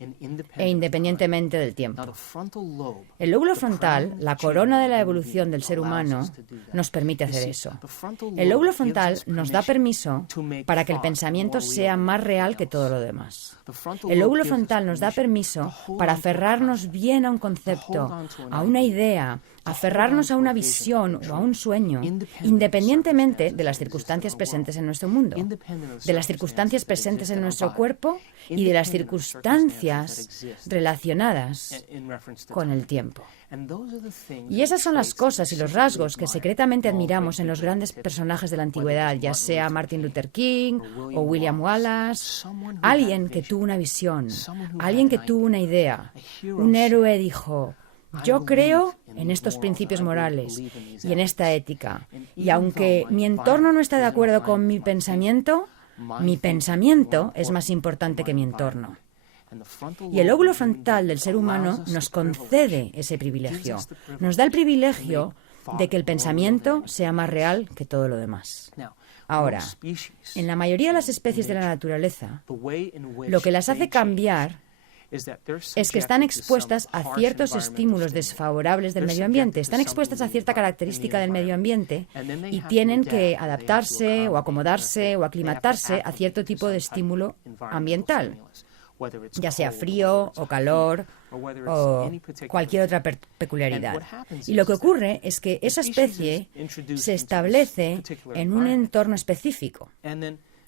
e independientemente del tiempo. El lóbulo frontal, la corona de la evolución del ser humano, nos permite hacer eso. El lóbulo frontal nos da permiso para que el pensamiento sea más real que todo lo demás. El lóbulo frontal nos da permiso para aferrarnos bien a un concepto, a una idea, aferrarnos a una visión o a un sueño, independientemente de las circunstancias presentes en nuestro mundo, de las circunstancias presentes en nuestro cuerpo y de las circunstancias relacionadas con el tiempo. Y esas son las cosas y los rasgos que secretamente admiramos en los grandes personajes de la antigüedad, ya sea Martin Luther King o William Wallace. Alguien que tuvo una visión, alguien que tuvo una idea. Un héroe dijo: yo creo en estos principios morales y en esta ética. Y aunque mi entorno no está de acuerdo con mi pensamiento es más importante que mi entorno. Y el lóbulo frontal del ser humano nos concede ese privilegio. Nos da el privilegio de que el pensamiento sea más real que todo lo demás. Ahora, en la mayoría de las especies de la naturaleza, lo que las hace cambiar es que están expuestas a ciertos estímulos desfavorables del medio ambiente, están expuestas a cierta característica del medio ambiente y tienen que adaptarse o acomodarse o aclimatarse a cierto tipo de estímulo ambiental, ya sea frío o calor o cualquier otra peculiaridad. Y lo que ocurre es que esa especie se establece en un entorno específico.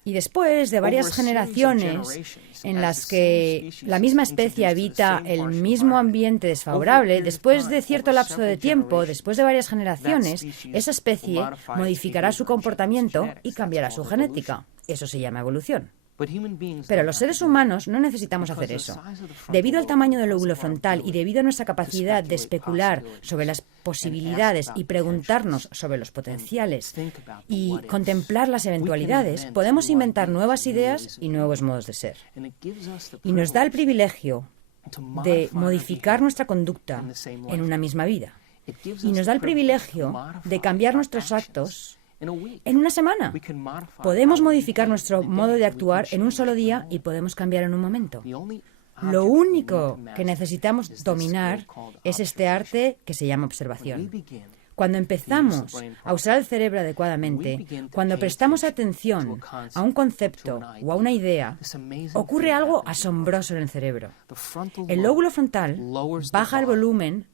Y después de varias generaciones en las que la misma especie habita el mismo ambiente desfavorable, después de cierto lapso de tiempo, después de varias generaciones, esa especie modificará su comportamiento y cambiará su genética. Eso se llama evolución. Pero los seres humanos no necesitamos hacer eso. Debido al tamaño del lóbulo frontal y debido a nuestra capacidad de especular sobre las posibilidades y preguntarnos sobre los potenciales y contemplar las eventualidades, podemos inventar nuevas ideas y nuevos modos de ser. Y nos da el privilegio de modificar nuestra conducta en una misma vida. Y nos da el privilegio de cambiar nuestros actos en una semana. Podemos modificar nuestro modo de actuar en un solo día y podemos cambiar en un momento. Lo único que necesitamos dominar es este arte que se llama observación. Cuando empezamos a usar el cerebro adecuadamente, cuando prestamos atención a un concepto o a una idea, ocurre algo asombroso en el cerebro. El lóbulo frontal baja el volumen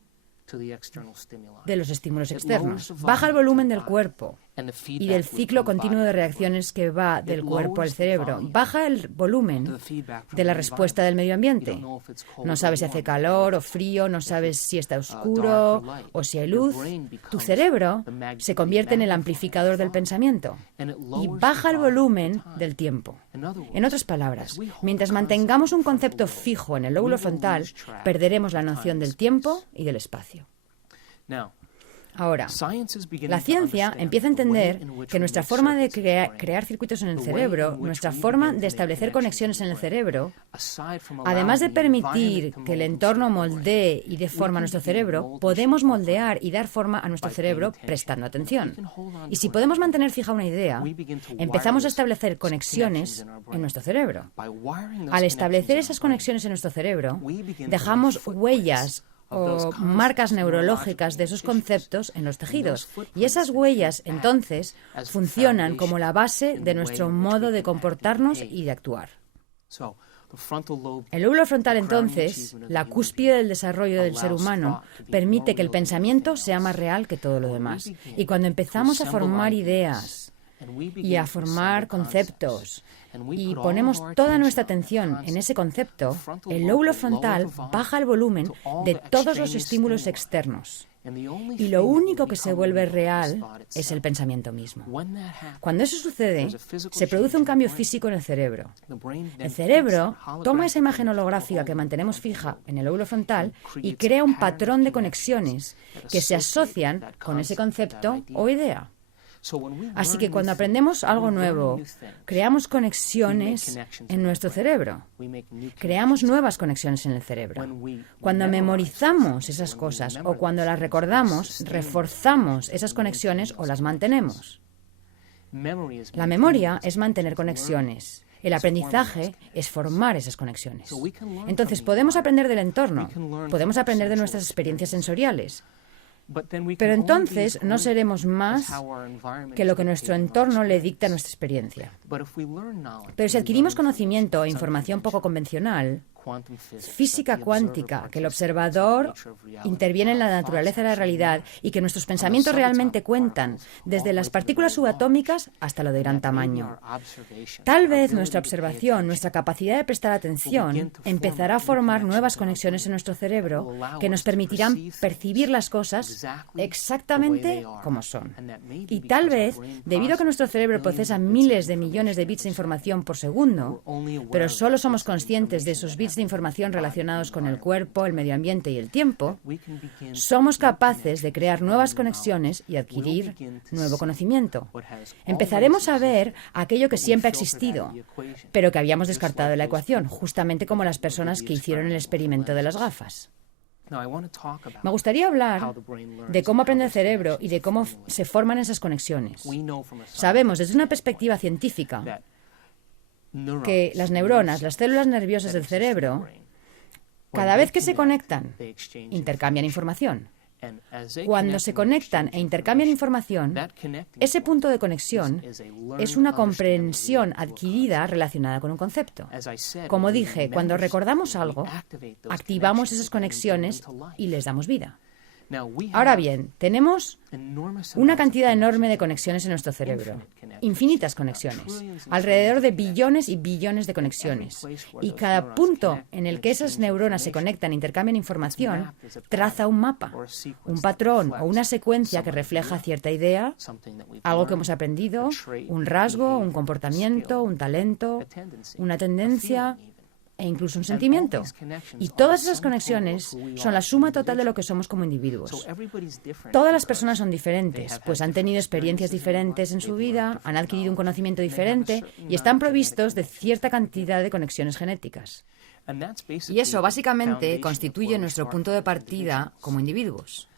de los estímulos externos, baja el volumen del cuerpo y del ciclo continuo de reacciones que va del cuerpo al cerebro, baja el volumen de la respuesta del medio ambiente. No sabes si hace calor o frío, no sabes si está oscuro o si hay luz. Tu cerebro se convierte en el amplificador del pensamiento y baja el volumen del tiempo. En otras palabras, mientras mantengamos un concepto fijo en el lóbulo frontal, perderemos la noción del tiempo y del espacio. Ahora, la ciencia empieza a entender que nuestra forma de crear circuitos en el cerebro, nuestra forma de establecer conexiones en el cerebro, además de permitir que el entorno moldee y dé forma a nuestro cerebro, podemos moldear y dar forma a nuestro cerebro prestando atención. Y si podemos mantener fija una idea, empezamos a establecer conexiones en nuestro cerebro. Al establecer esas conexiones en nuestro cerebro, dejamos huellas o marcas neurológicas de esos conceptos en los tejidos. Y esas huellas, entonces, funcionan como la base de nuestro modo de comportarnos y de actuar. El lóbulo frontal, entonces, la cúspide del desarrollo del ser humano, permite que el pensamiento sea más real que todo lo demás. Y cuando empezamos a formar ideas y a formar conceptos, y ponemos toda nuestra atención en ese concepto, el lóbulo frontal baja el volumen de todos los estímulos externos. Y lo único que se vuelve real es el pensamiento mismo. Cuando eso sucede, se produce un cambio físico en el cerebro. El cerebro toma esa imagen holográfica que mantenemos fija en el lóbulo frontal y crea un patrón de conexiones que se asocian con ese concepto o idea. Así que cuando aprendemos algo nuevo, creamos conexiones en nuestro cerebro. Creamos nuevas conexiones en el cerebro. Cuando memorizamos esas cosas o cuando las recordamos, reforzamos esas conexiones o las mantenemos. La memoria es mantener conexiones. El aprendizaje es formar esas conexiones. Entonces, podemos aprender del entorno, podemos aprender de nuestras experiencias sensoriales, pero entonces no seremos más que lo que nuestro entorno le dicta a nuestra experiencia. Pero si adquirimos conocimiento o información poco convencional, física cuántica, que el observador interviene en la naturaleza de la realidad y que nuestros pensamientos realmente cuentan, desde las partículas subatómicas hasta lo de gran tamaño. Tal vez nuestra observación, nuestra capacidad de prestar atención, empezará a formar nuevas conexiones en nuestro cerebro que nos permitirán percibir las cosas exactamente como son. Y tal vez, debido a que nuestro cerebro procesa miles de millones de bits de información por segundo, pero solo somos conscientes de esos bits de información relacionados con el cuerpo, el medio ambiente y el tiempo, somos capaces de crear nuevas conexiones y adquirir nuevo conocimiento. Empezaremos a ver aquello que siempre ha existido, pero que habíamos descartado de la ecuación, justamente como las personas que hicieron el experimento de las gafas. Me gustaría hablar de cómo aprende el cerebro y de cómo se forman esas conexiones. Sabemos desde una perspectiva científica que las neuronas, las células nerviosas del cerebro, cada vez que se conectan, intercambian información. Cuando se conectan e intercambian información, ese punto de conexión es una comprensión adquirida relacionada con un concepto. Como dije, cuando recordamos algo, activamos esas conexiones y les damos vida. Ahora bien, tenemos una cantidad enorme de conexiones en nuestro cerebro, infinitas conexiones, alrededor de billones y billones de conexiones. Y cada punto en el que esas neuronas se conectan e intercambian información traza un mapa, un patrón o una secuencia que refleja cierta idea, algo que hemos aprendido, un rasgo, un comportamiento, un talento, una tendencia e incluso un sentimiento. Y todas esas conexiones son la suma total de lo que somos como individuos. Todas las personas son diferentes, pues han tenido experiencias diferentes en su vida, han adquirido un conocimiento diferente y están provistos de cierta cantidad de conexiones genéticas. Y eso básicamente constituye nuestro punto de partida como individuos.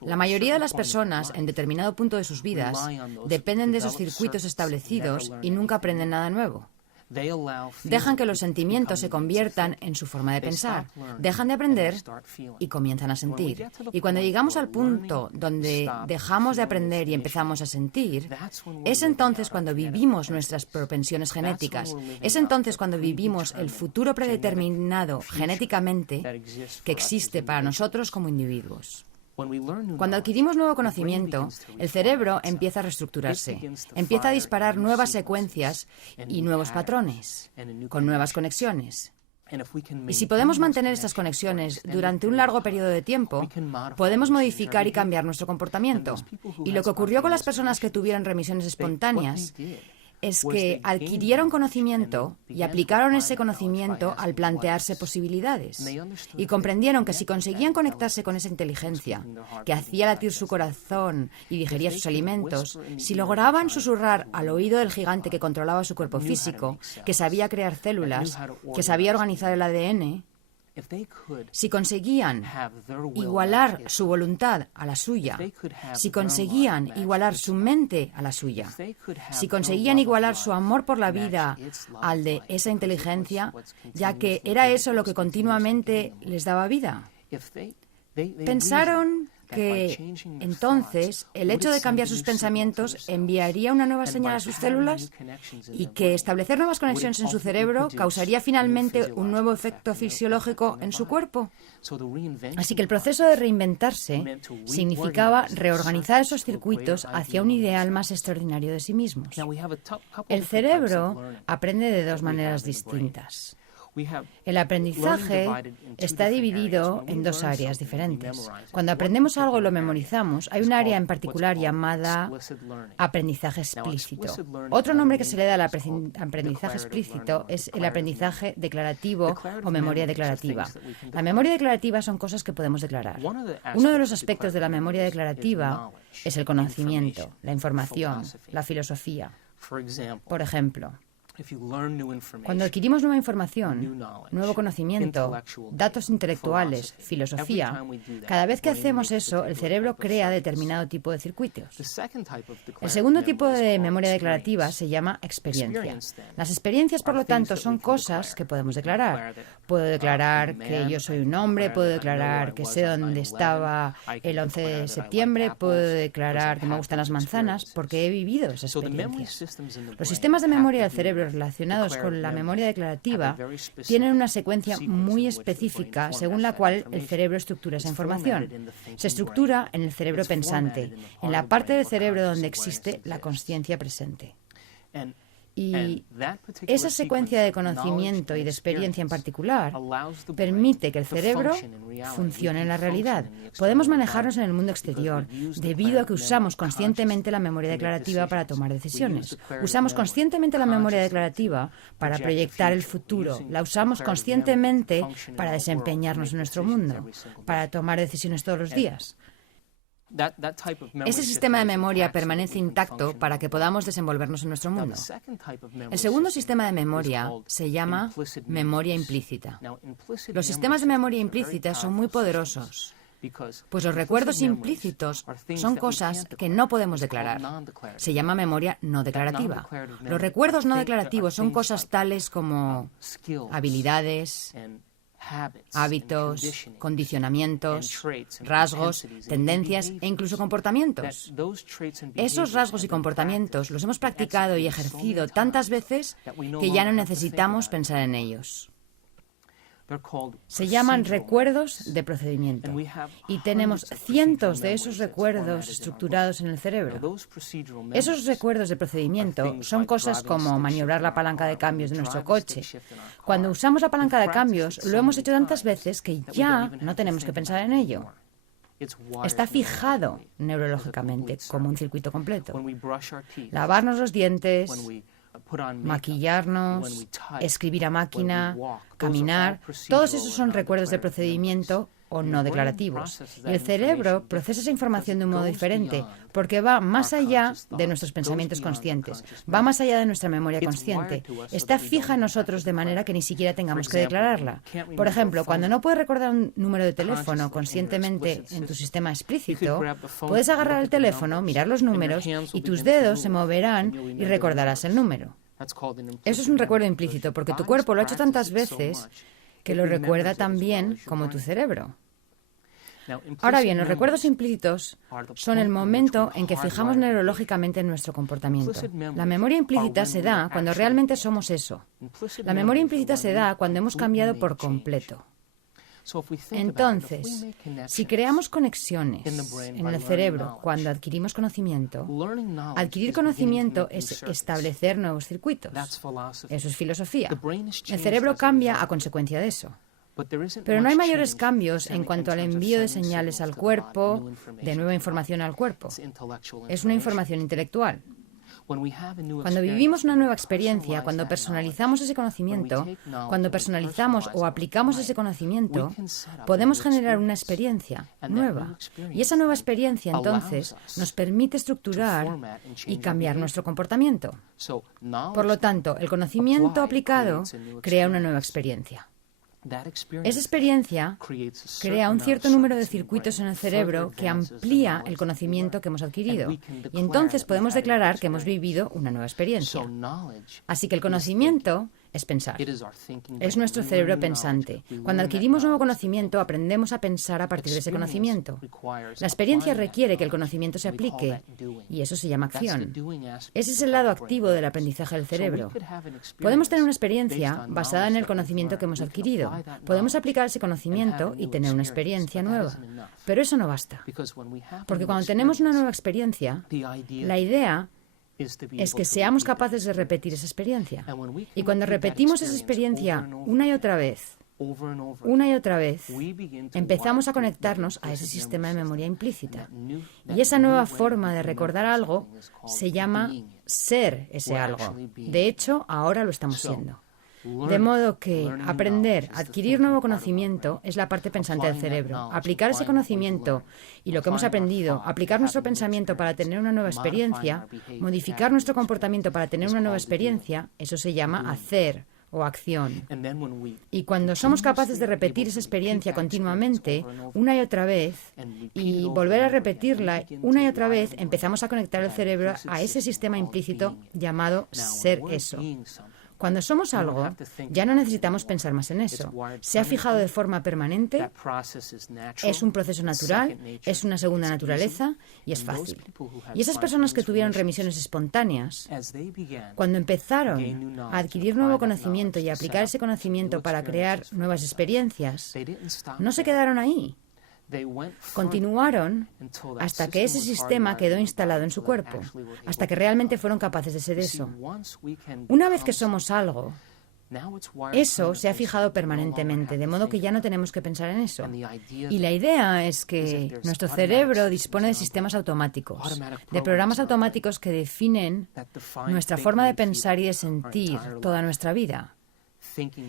La mayoría de las personas en determinado punto de sus vidas dependen de esos circuitos establecidos y nunca aprenden nada nuevo. Dejan que los sentimientos se conviertan en su forma de pensar, dejan de aprender y comienzan a sentir. Y cuando llegamos al punto donde dejamos de aprender y empezamos a sentir, es entonces cuando vivimos nuestras propensiones genéticas, es entonces cuando vivimos el futuro predeterminado genéticamente que existe para nosotros como individuos. Cuando adquirimos nuevo conocimiento, el cerebro empieza a reestructurarse, empieza a disparar nuevas secuencias y nuevos patrones, con nuevas conexiones. Y si podemos mantener estas conexiones durante un largo periodo de tiempo, podemos modificar y cambiar nuestro comportamiento. Y lo que ocurrió con las personas que tuvieron remisiones espontáneas es que adquirieron conocimiento y aplicaron ese conocimiento al plantearse posibilidades. Y comprendieron que si conseguían conectarse con esa inteligencia que hacía latir su corazón y digería sus alimentos, si lograban susurrar al oído del gigante que controlaba su cuerpo físico, que sabía crear células, que sabía organizar el ADN, si conseguían igualar su voluntad a la suya, si conseguían igualar su mente a la suya, si conseguían igualar su amor por la vida al de esa inteligencia, ya que era eso lo que continuamente les daba vida, pensaron que entonces el hecho de cambiar sus pensamientos enviaría una nueva señal a sus células y que establecer nuevas conexiones en su cerebro causaría finalmente un nuevo efecto fisiológico en su cuerpo. Así que el proceso de reinventarse significaba reorganizar esos circuitos hacia un ideal más extraordinario de sí mismos. El cerebro aprende de dos maneras distintas. El aprendizaje está dividido en dos áreas diferentes. Cuando aprendemos algo y lo memorizamos, hay un área en particular llamada aprendizaje explícito. Otro nombre que se le da al aprendizaje explícito es el aprendizaje declarativo o memoria declarativa. La memoria declarativa son cosas que podemos declarar. Uno de los aspectos de la memoria declarativa es el conocimiento, la información, la filosofía. Por ejemplo, Cuando adquirimos nueva información, nuevo conocimiento, datos intelectuales, filosofía, cada vez que hacemos eso, el cerebro crea determinado tipo de circuitos. El segundo tipo de memoria declarativa se llama experiencia. Las experiencias, por lo tanto, son cosas que podemos declarar. Puedo declarar que yo soy un hombre, puedo declarar que sé dónde estaba el 11 de septiembre, puedo declarar que me gustan las manzanas, porque he vivido esa experiencia. Los sistemas de memoria del cerebro relacionados con la memoria declarativa tienen una secuencia muy específica según la cual el cerebro estructura esa información. Se estructura en el cerebro pensante, en la parte del cerebro donde existe la consciencia presente. Y esa secuencia de conocimiento y de experiencia en particular permite que el cerebro funcione en la realidad. Podemos manejarnos en el mundo exterior debido a que usamos conscientemente la memoria declarativa para tomar decisiones. Usamos conscientemente la memoria declarativa para proyectar el futuro. La usamos conscientemente para desempeñarnos en nuestro mundo, para tomar decisiones todos los días. Ese sistema de memoria permanece intacto para que podamos desenvolvernos en nuestro mundo. El segundo sistema de memoria se llama memoria implícita. Los sistemas de memoria implícita son muy poderosos, pues los recuerdos implícitos son cosas que no podemos declarar. Se llama memoria no declarativa. Los recuerdos no declarativos son cosas tales como habilidades, hábitos, condicionamientos, rasgos, tendencias e incluso comportamientos. Esos rasgos y comportamientos los hemos practicado y ejercido tantas veces que ya no necesitamos pensar en ellos. Se llaman recuerdos de procedimiento y tenemos cientos de esos recuerdos estructurados en el cerebro. Esos recuerdos de procedimiento son cosas como maniobrar la palanca de cambios de nuestro coche. Cuando usamos la palanca de cambios, lo hemos hecho tantas veces que ya no tenemos que pensar en ello. Está fijado neurológicamente como un circuito completo. Lavarnos los dientes, maquillarnos, escribir a máquina, caminar, todos esos son recuerdos de procedimiento o no declarativos. Y el cerebro procesa esa información de un modo diferente, porque va más allá de nuestros pensamientos conscientes, va más allá de nuestra memoria consciente. Está fija en nosotros de manera que ni siquiera tengamos que declararla. Por ejemplo, cuando no puedes recordar un número de teléfono conscientemente en tu sistema explícito, puedes agarrar el teléfono, mirar los números y tus dedos se moverán y recordarás el número. Eso es un recuerdo implícito, porque tu cuerpo lo ha hecho tantas veces que lo recuerda tan bien como tu cerebro. Ahora bien, los recuerdos implícitos son el momento en que fijamos neurológicamente en nuestro comportamiento. La memoria implícita se da cuando realmente somos eso. La memoria implícita se da cuando hemos cambiado por completo. Entonces, si creamos conexiones en el cerebro cuando adquirimos conocimiento, adquirir conocimiento es establecer nuevos circuitos. Eso es filosofía. El cerebro cambia a consecuencia de eso. Pero no hay mayores cambios en cuanto al envío de señales al cuerpo, de nueva información al cuerpo. Es una información intelectual. Cuando vivimos una nueva experiencia, cuando personalizamos ese conocimiento, cuando personalizamos o aplicamos ese conocimiento, podemos generar una experiencia nueva. Y esa nueva experiencia, entonces, nos permite estructurar y cambiar nuestro comportamiento. Por lo tanto, el conocimiento aplicado crea una nueva experiencia. Esa experiencia crea un cierto número de circuitos en el cerebro que amplía el conocimiento que hemos adquirido. Y entonces podemos declarar que hemos vivido una nueva experiencia. Así que el conocimiento es pensar. Es nuestro cerebro pensante. Cuando adquirimos nuevo conocimiento, aprendemos a pensar a partir de ese conocimiento. La experiencia requiere que el conocimiento se aplique, y eso se llama acción. Ese es el lado activo del aprendizaje del cerebro. Podemos tener una experiencia basada en el conocimiento que hemos adquirido. Podemos aplicar ese conocimiento y tener una experiencia nueva. Pero eso no basta. Porque cuando tenemos una nueva experiencia, la idea es que seamos capaces de repetir esa experiencia. Y cuando repetimos esa experiencia una y otra vez, empezamos a conectarnos a ese sistema de memoria implícita. Y esa nueva forma de recordar algo se llama ser ese algo. De hecho, ahora lo estamos siendo. De modo que aprender, adquirir nuevo conocimiento es la parte pensante del cerebro. Aplicar ese conocimiento y lo que hemos aprendido, aplicar nuestro pensamiento para tener una nueva experiencia, modificar nuestro comportamiento para tener una nueva experiencia, eso se llama hacer o acción. Y cuando somos capaces de repetir esa experiencia continuamente, una y otra vez, y volver a repetirla una y otra vez, empezamos a conectar el cerebro a ese sistema implícito llamado ser eso. Cuando somos algo, ya no necesitamos pensar más en eso. Se ha fijado de forma permanente, es un proceso natural, es una segunda naturaleza y es fácil. Y esas personas que tuvieron remisiones espontáneas, cuando empezaron a adquirir nuevo conocimiento y a aplicar ese conocimiento para crear nuevas experiencias, no se quedaron ahí. Continuaron hasta que ese sistema quedó instalado en su cuerpo, hasta que realmente fueron capaces de ser eso. Una vez que somos algo, eso se ha fijado permanentemente, de modo que ya no tenemos que pensar en eso. Y la idea es que nuestro cerebro dispone de sistemas automáticos, de programas automáticos que definen nuestra forma de pensar y de sentir toda nuestra vida.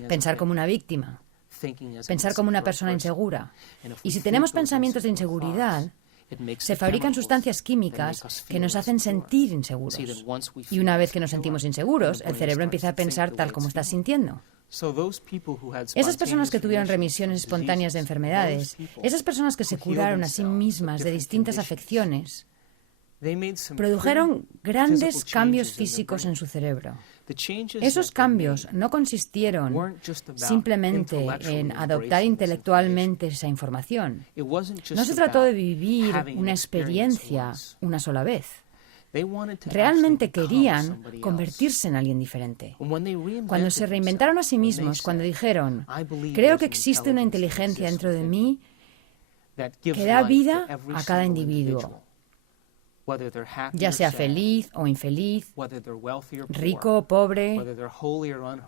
Pensar como una víctima. Pensar como una persona insegura. Y si tenemos pensamientos de inseguridad, se fabrican sustancias químicas que nos hacen sentir inseguros. Y una vez que nos sentimos inseguros, el cerebro empieza a pensar tal como estás sintiendo. Esas personas que tuvieron remisiones espontáneas de enfermedades, esas personas que se curaron a sí mismas de distintas afecciones, produjeron grandes cambios físicos en su cerebro. Esos cambios no consistieron simplemente en adoptar intelectualmente esa información. No se trató de vivir una experiencia una sola vez. Realmente querían convertirse en alguien diferente. Cuando se reinventaron a sí mismos, cuando dijeron, creo que existe una inteligencia dentro de mí que da vida a cada individuo, ya sea feliz o infeliz, rico o pobre,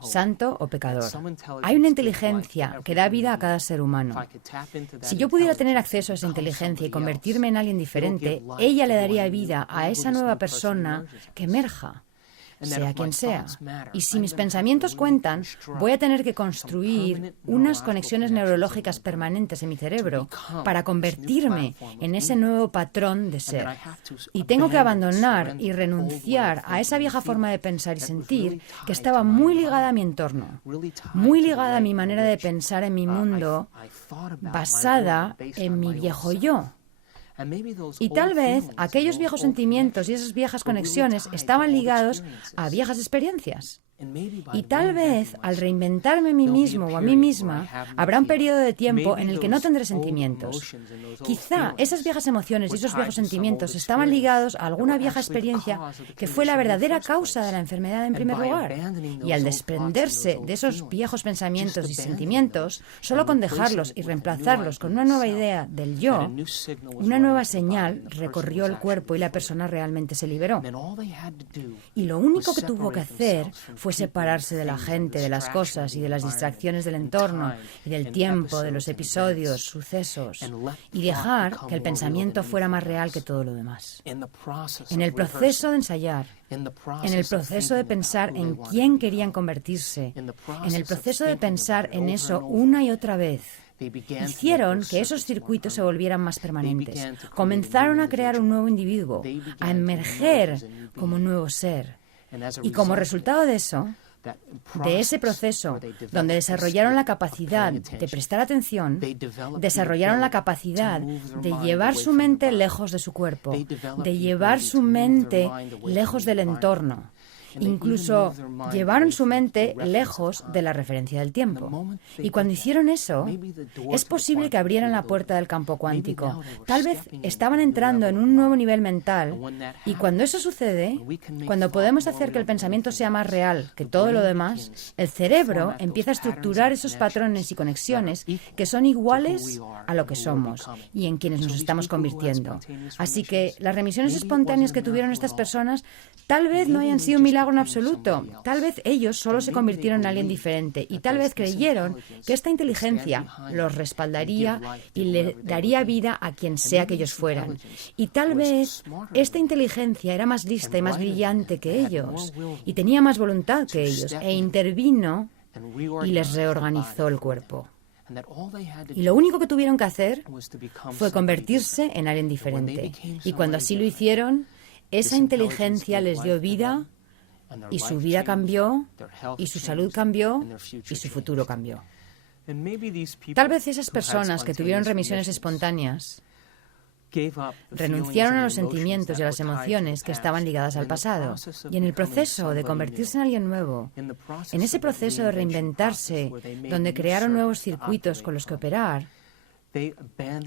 santo o pecador. Hay una inteligencia que da vida a cada ser humano. Si yo pudiera tener acceso a esa inteligencia y convertirme en alguien diferente, ella le daría vida a esa nueva persona que emerja, sea quien sea. Y si mis pensamientos cuentan, voy a tener que construir unas conexiones neurológicas permanentes en mi cerebro para convertirme en ese nuevo patrón de ser. Y tengo que abandonar y renunciar a esa vieja forma de pensar y sentir que estaba muy ligada a mi entorno, muy ligada a mi manera de pensar en mi mundo, basada en mi viejo yo. Y tal vez aquellos viejos sentimientos y esas viejas conexiones estaban ligados a viejas experiencias. Y tal vez, al reinventarme a mí mismo o a mí misma, habrá un periodo de tiempo en el que no tendré sentimientos. Quizá esas viejas emociones y esos viejos sentimientos estaban ligados a alguna vieja experiencia que fue la verdadera causa de la enfermedad en primer lugar. Y al desprenderse de esos viejos pensamientos y sentimientos, solo con dejarlos y reemplazarlos con una nueva idea del yo, una nueva señal recorrió el cuerpo y la persona realmente se liberó. Y lo único que tuvo que hacer fue separarse de la gente, de las cosas y de las distracciones del entorno y del tiempo, de los episodios, sucesos, y dejar que el pensamiento fuera más real que todo lo demás. En el proceso de ensayar, en el proceso de pensar en quién querían convertirse, en el proceso de pensar en eso una y otra vez, hicieron que esos circuitos se volvieran más permanentes. Comenzaron a crear un nuevo individuo, a emerger como un nuevo ser. Y como resultado de eso, de ese proceso donde desarrollaron la capacidad de prestar atención, desarrollaron la capacidad de llevar su mente lejos de su cuerpo, de llevar su mente lejos del entorno. Incluso llevaron su mente lejos de la referencia del tiempo. Y cuando hicieron eso, es posible que abrieran la puerta del campo cuántico. Tal vez estaban entrando en un nuevo nivel mental. Y cuando eso sucede, cuando podemos hacer que el pensamiento sea más real que todo lo demás, el cerebro empieza a estructurar esos patrones y conexiones que son iguales a lo que somos y en quienes nos estamos convirtiendo. Así que las remisiones espontáneas que tuvieron estas personas tal vez no hayan sido un milagro en absoluto. Tal vez ellos solo se convirtieron en alguien diferente y tal vez creyeron que esta inteligencia los respaldaría y le daría vida a quien sea que ellos fueran. Y tal vez esta inteligencia era más lista y más brillante que ellos y tenía más voluntad que ellos e intervino y les reorganizó el cuerpo. Y lo único que tuvieron que hacer fue convertirse en alguien diferente. Y cuando así lo hicieron, esa inteligencia les dio vida, y su vida cambió, y su salud cambió, y su futuro cambió. Tal vez esas personas que tuvieron remisiones espontáneas renunciaron a los sentimientos y a las emociones que estaban ligadas al pasado. Y en el proceso de convertirse en alguien nuevo, en ese proceso de reinventarse, donde crearon nuevos circuitos con los que operar,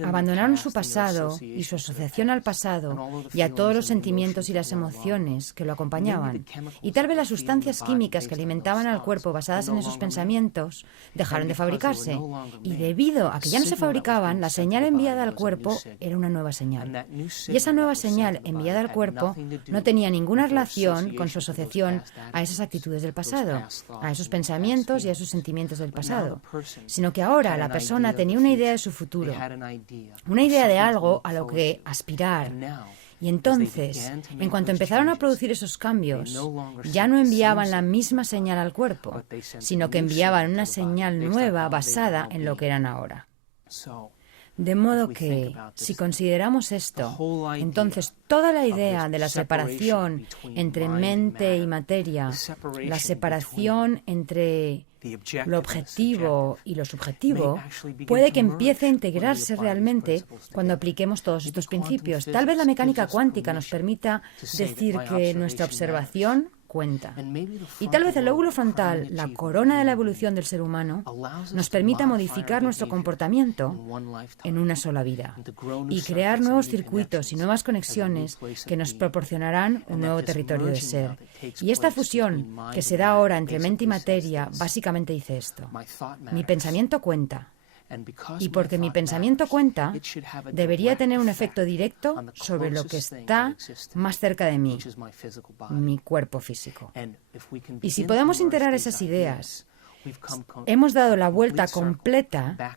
abandonaron su pasado y su asociación al pasado y a todos los sentimientos y las emociones que lo acompañaban. Y tal vez las sustancias químicas que alimentaban al cuerpo basadas en esos pensamientos dejaron de fabricarse. Y debido a que ya no se fabricaban, la señal enviada al cuerpo era una nueva señal. Y esa nueva señal enviada al cuerpo no tenía ninguna relación con su asociación a esas actitudes del pasado, a esos pensamientos y a esos sentimientos del pasado, sino que ahora la persona tenía una idea de su futuro, una idea de algo a lo que aspirar. Y entonces, en cuanto empezaron a producir esos cambios, ya no enviaban la misma señal al cuerpo, sino que enviaban una señal nueva basada en lo que eran ahora. De modo que, si consideramos esto, entonces toda la idea de la separación entre mente y materia, la separación entre lo objetivo y lo subjetivo, puede que empiece a integrarse realmente cuando apliquemos todos estos principios. Tal vez la mecánica cuántica nos permita decir que nuestra observación cuenta. Y tal vez el lóbulo frontal, la corona de la evolución del ser humano, nos permita modificar nuestro comportamiento en una sola vida y crear nuevos circuitos y nuevas conexiones que nos proporcionarán un nuevo territorio de ser. Y esta fusión que se da ahora entre mente y materia básicamente dice esto: mi pensamiento cuenta. Y porque mi pensamiento cuenta, debería tener un efecto directo sobre lo que está más cerca de mí, mi cuerpo físico. Y si podemos integrar esas ideas, hemos dado la vuelta completa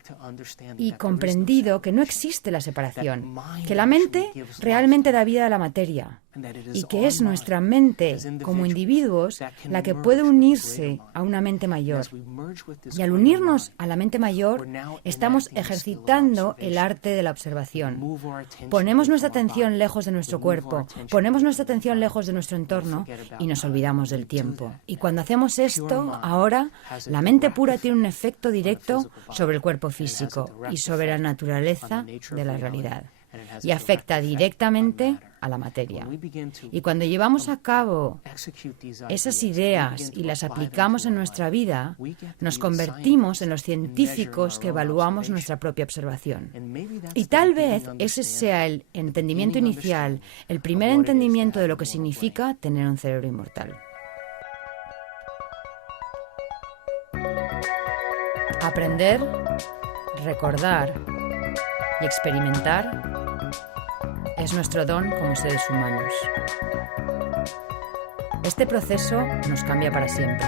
y comprendido que no existe la separación, que la mente realmente da vida a la materia y que es nuestra mente como individuos la que puede unirse a una mente mayor. Y al unirnos a la mente mayor, estamos ejercitando el arte de la observación. Ponemos nuestra atención lejos de nuestro cuerpo, ponemos nuestra atención lejos de nuestro entorno y nos olvidamos del tiempo. Y cuando hacemos esto, ahora, la mente pura tiene un efecto directo sobre el cuerpo físico y sobre la naturaleza de la realidad, y afecta directamente a la materia. Y cuando llevamos a cabo esas ideas y las aplicamos en nuestra vida, nos convertimos en los científicos que evaluamos nuestra propia observación. Y tal vez ese sea el entendimiento inicial, el primer entendimiento de lo que significa tener un cerebro inmortal. Aprender, recordar y experimentar es nuestro don como seres humanos. Este proceso nos cambia para siempre.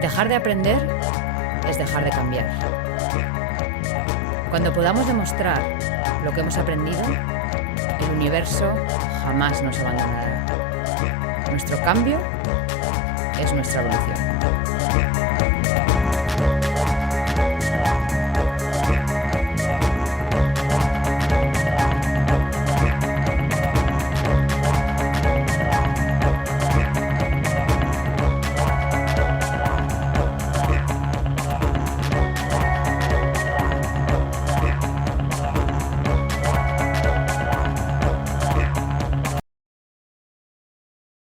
Dejar de aprender es dejar de cambiar. Cuando podamos demostrar lo que hemos aprendido, el universo jamás nos abandonará. Nuestro cambio es nuestra evolución.